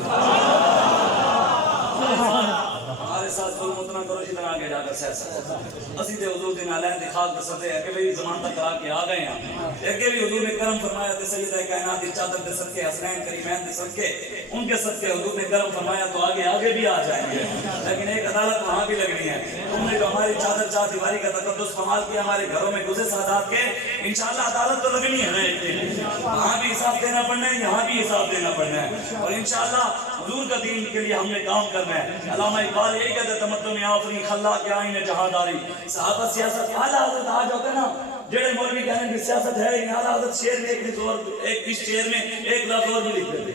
ہمارے ساتھ ظلم اتنا کرو جتنا آگے جا کر سہ سکو. اسی تے حضور دن علیہ دکھا کر سکتے ہیں کہ بھئی زمان تک کرا کے آ گئے ہیں. ایک بھی حضور نے کرم فرمایا تے سیدہ کائنات کی چادر دے صدقے, حسنین کریمین دے صدقے, ان کے صدقے حضور نے کرم فرمایا تو آگے بھی آ جائیں گے. لیکن ایک عدالت وہاں بھی لگنی ہے. تم نے جو ہماری چادر چار دیواری کا تقدس کمال کیا ہمارے گھروں میں گزے سادات کے, انشاءاللہ عدالت تو لگنی ہے نا. وہاں بھی حساب دینا پڑنا ہے, یہاں بھی حساب دینا پڑنا ہے. اور انشاءاللہ حضور کا دین کے لیے ہم نے کام کرنا ہے. علامہ اقبال یہی کہتے تمدن آفری خلاق آئین جہاں داری. صحابہ سیاست اعلیٰ حضرت آج ہوتے نا جڑے مولوی کہنے کی سیاست ہے, اعلیٰ حضرت شعر میں ایک شعر میں 1 لفظ اور بھی لکھ دیتے.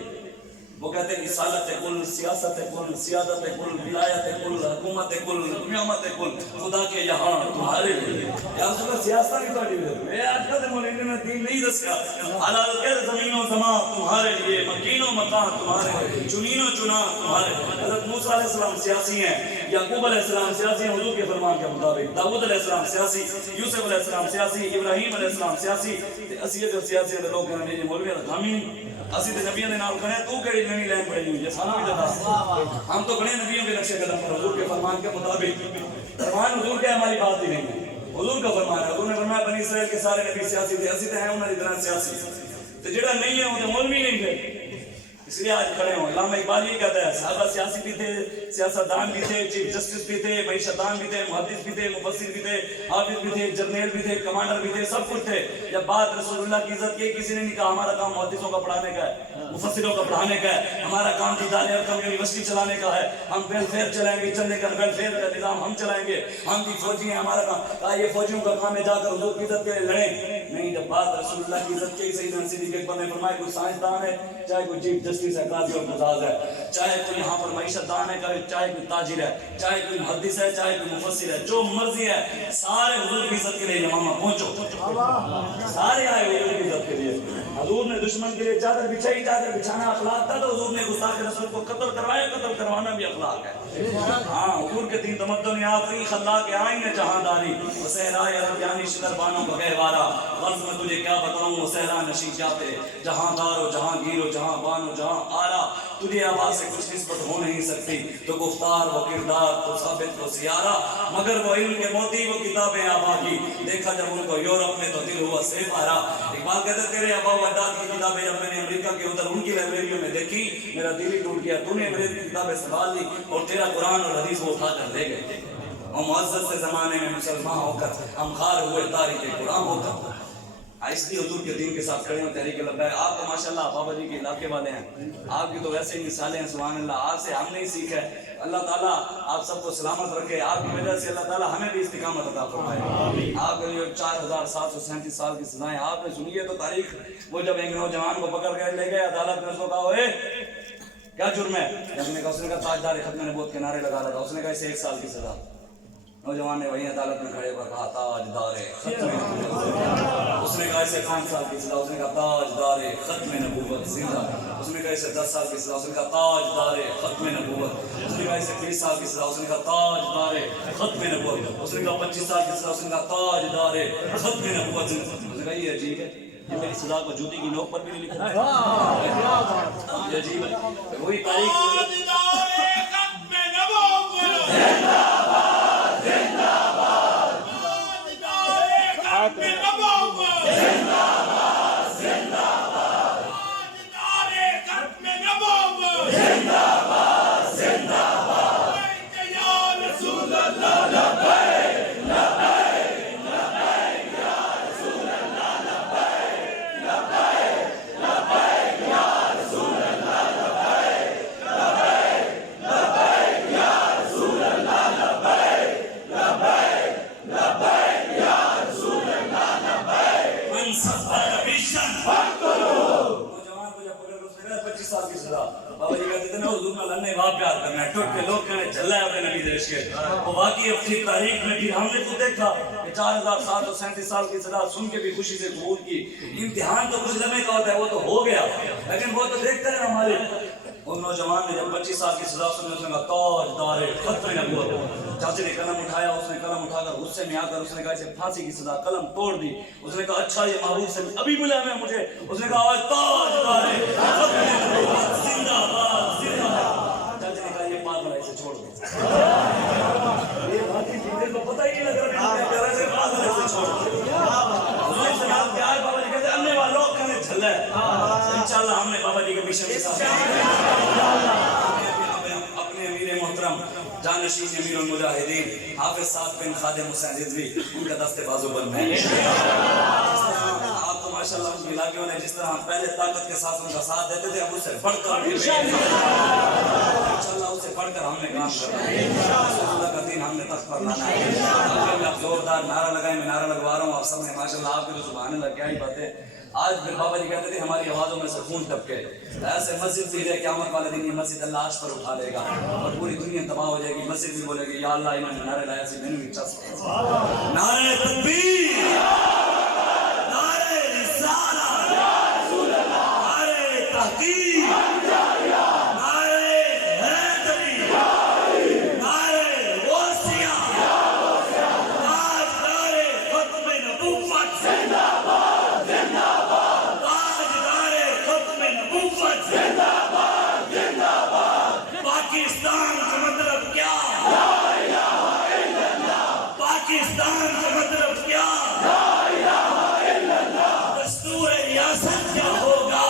وہ کہتے ہیں رسالت کل, سیاست کل, سیادت کل, ولایت کل, حکومت امت کل امت کل خدا کے یہاں تمہارے لیے یا رسول اللہ سیاست نہیں تو میں آج کا مولانا نے دین نہیں دسیا حلال کے زمین و زمان تمہارے لیے مکین و مکان تمہارے لیے چنین و چنا تمہارے حضرت موسیٰ علیہ السلام سیاسی ہیں یعقوب علیہ السلام سیاسی ہیں حضور کے فرمان کے مطابق داؤد علیہ السلام سیاسی یوسف علیہ السلام سیاسی ابراہیم علیہ السلام سیاسی اسی جو سیاسی ہیں لوگ کہنے میرے مولوی غامی اسی تے نبیوں نے نام کہنے تو کیڑی نئی لائن پڑھی ہوئی ہے سانو بھی بتا ہم تو کھڑے نبیوں کے نقشے قدم پر حضور کے فرمان کے مطابق فرمان حضور کے ہماری بات ہی نہیں ہے حضور کا فرمان ہے حضور نے فرمایا بنی اسرائیل کے سارے نبی سیاسی تھے اسی تے ہیں انہاں دی طرح سیاسی تو جڑا نہیں ہے وہ مولوی نہیں ہے اس لیے آج کھڑے ہوں علامہ اقبال یہ کہتا ہے صحابہ سیاسی بھی تھے سیاستدان بھی تھے چیف جسٹس بھی تھے معیشتدان بھی تھے محدث بھی تھے مفسر بھی تھے حافظ بھی تھے جرنیل بھی تھے کمانڈر بھی تھے سب کچھ تھے جب بات رسول اللہ کی عزت کی کسی نے نہیں کہا ہمارا کام محدثوں کا پڑھانے کا ہے مفسروں کا پڑھانے کا ہے ہمارا کام دار ارقم یونیورسٹی چلانے کا ہے ہم ویلفیئر چلائیں گے چلنے کا ویلفیئر کا نظام ہم چلائیں گے ہم بھی فوجی ہیں ہمارا کام کہا یہ فوجیوں کا کام ہے جا کر حضور کی عزت کے لیے لڑیں نہیں جب بات رسول اللہ کی عزت کی سیدنا صدیق اکبر نے فرمایا کوئی سائنسدان ہے چاہے کوئی چیف جسٹس ہے قاضی اور مجاز ہے چاہے کوئی یہاں پر معیشت دان ہے چاہے کوئی تاجر ہے چاہے کوئی محدث ہے چاہے کوئی مفسر ہے جو مرضی ہے سارے حضور کی عزت کے لیے امامہ پہنچو سارے آئے حضور کی عزت کے لیے حضور نے دشمن کے لیے چادر بچھائی چادر بچھانا اخلاق تھا تو حضور نے گستاخ رسول کو قتل کروایا قتل کروانا بھی اخلاق ہے ہاں حضور کے تین تمدن آخری خلاق آئین جہاں داری صحرائے عرب یعنی شکر بانوں کا گہوارہ غرض میں تجھے کیا بتاؤں وہ صحرا نشی کیا پہ جہاں دار و جہاں گیر و جہاں بان و جہاں آرا تجھے آواز سے کچھ نسبت ہو نہیں سکتی تو گفتار و کردار تو ثابت و سیارہ مگر وہ علم کے موتی وہ کتابیں آبا کی دیکھا جب ان کو یورپ میں تو دل ہوا سے پارا اقبال کہتے تیرے آبا و اجداد کی کتابیں جب میں نے امریکہ کے ادھر ان کی لائبریریوں میں دیکھی میرا دل ہی ٹوٹ گیا تو نے میری کتابیں سنبھال لی اور تیرا قرآن اور حدیث وہ اٹھا کر لے گئے اور معزز سے زمانے میں مسلمان ہو کر ہم خار ہوئے تاریخ قرآن ہو کر اس لیے حضور کے دین کے ساتھ کھڑے ہیں تحریک لبیک آپ تو ماشاءاللہ بابا جی کے علاقے والے ہیں آپ کی تو ویسے ہی مثالیں ہیں سبحان اللہ آپ سے ہم نہیں سیکھا ہے اللہ تعالیٰ آپ سب کو سلامت رکھے آپ کی وجہ سے اللہ تعالیٰ ہمیں بھی استقامت عطا فرمائے آپ کے لیے 4737 سال کی سزائیں آپ نے سنی ہے تو تاریخ وہ جب ایک نوجوان کو پکڑ کر لے گئے عدالت میں اس کو کہا ہوئے کیا جرم ہے جب نے کہا اس نے کہا تاجدار ختم نبوت کے نعرے لگا رہا تھا اس نے کہا اسے 1 سال کی سزا نوجوان نے وہی عدالت میں کھڑے پر کہا تاجدار ختم نبوت اس نے کہا اسے 5 سال کی سزا اس نے کہا تاجدار ختم نبوت زندہ اس نے کہا اسے 10 سال کی سزا اس نے کہا تاجدار ختم نبوت اس نے کہا اسے 20 سال کی سزا اس نے کہا تاجدار ختم نبوت اس نے کہا 25 سال کی سزا اس نے کہا تاجدار ختم نبوت اس نے کہا یہ عجیب ہے یہ میری سزا کو جوتی کی نوک پر بھی نہیں لکھا ہے یہ عجیب ہے وہی تاریخ تاریخ میں بھی ہم نے تو دیکھا کہ 4737 سال کی سزا سن کے بھی خوشی سے قبول کی امتحان تو کچھ لمحے کا ہوتا ہے وہ تو ہو گیا لیکن وہ تو دیکھتے ہیں ہمارے ان نوجوان نے جب 25 سال کی سزا سننے اس نے کہا تاجدار ختم نبوت چاچے نے قلم اٹھایا اس نے قلم اٹھا کر غصے میں آ کر اس نے کہا اسے پھانسی کی سزا قلم توڑ دی اس نے کہا اچھا یہ محبوب سے ابھی ملا میں مجھے اس نے کہا تاجدار ختم نبوت زندہ باد زندہ باد چاچے نے کہا یہ پاگل ہے اسے چھوڑ دو یہ باقی چیزیں تو پتہ ہی نہیں لگ رہا ہے کہ ایسے پاگل ہے اسے چھوڑ دو حضور سے نام کے آئے بابا جی کہتے ہیں اننے والوں کہنے جھل ہے انشاءاللہ ہم نے بابا جی کے مشن کے ساتھ اپنے امیر محترم جانشین امیر المجاہدین حافظ سعد بن خادم حسین رضوی ان کا دست بازو بند ہے آپ تو ماشاءاللہ ان کے علاقے نے جس طرح ہم پہلے طاقت کے ساتھ ان کا ساتھ دیتے تھے اب اس سے بڑھ کر انشاءاللہ اس سے بڑھ کر ہم نے کام کرنا ہے اللہ کا دین ہم نے تخت پر لانا ہے آپ زوردار نعرہ لگائیں میں نعرہ لگوا رہا ہوں آپ سب نے ماشاءاللہ آپ کے جو سبحان اللہ کیا ہی باتیں آج پھر بابا جی کہتے تھے ہماری آوازوں میں سے خون ٹپکے، ایسے مسجد بھی ہے قیامت والے دن یہ مسجد اللہ عرش پر اٹھا لے گا اور پوری دنیا تباہ ہو جائے گی، مسجد بھی بولے گی یا اللہ انہوں نے نعرے لایا سی میں نے بھی چس نعرے تکبیر، نعرے رسالہ، نعرے تحقیق، نعرے حیدری، نعرے غوثیہ، آج نعرے ختم نبوت، پاکستان کا مطلب کیا؟ پاکستان کا مطلب کیا؟ دستور ریاست کیا ہوگا؟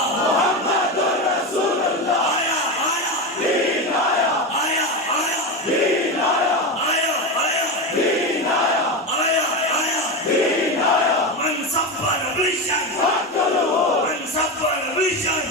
آیا آیا دین آیا، آیا آیا دین آیا، آیا آیا دین آیا، آیا آیا دین آیا، من سب نبیشن من سب نبیشن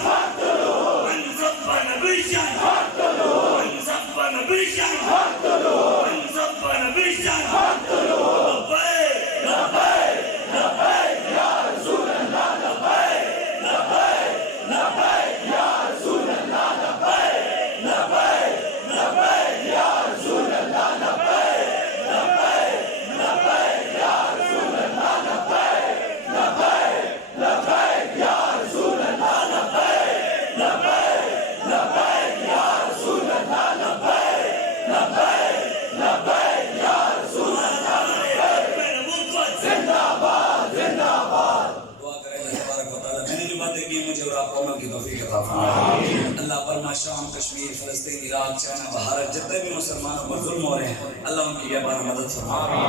من سب نبیشن من سب نبیشن من سب نبیشن لبیک لبیک لبیک یا رسول اللہ، لبیک لبیک لبیک یا رسول اللہ، لبیک لبیک لبیک یا رسول اللہ، لبیک لبیک لبیک یا رسول اللہ، لبیک لبیک لبیک یا رسول اللہ، لبیک لبیک لبیک یا رسول اللہ، لبیک لبیک لبیک یا رسول اللہ، زندہ باد زندہ باد۔ دعا کریں اللہ تبارک و تعالیٰ میں نے جو باتیں کی مجھے اور آپ کو عمل کی توفیق عطا فرمائے۔ اللہ برما، شام، کشمیر، فلسطین، عراق، چائنا، بھارت جتنے بھی مسلمانوں پر ظلم ہو رہے ہیں اللہ ان کی غیبانہ مدد فرمائے۔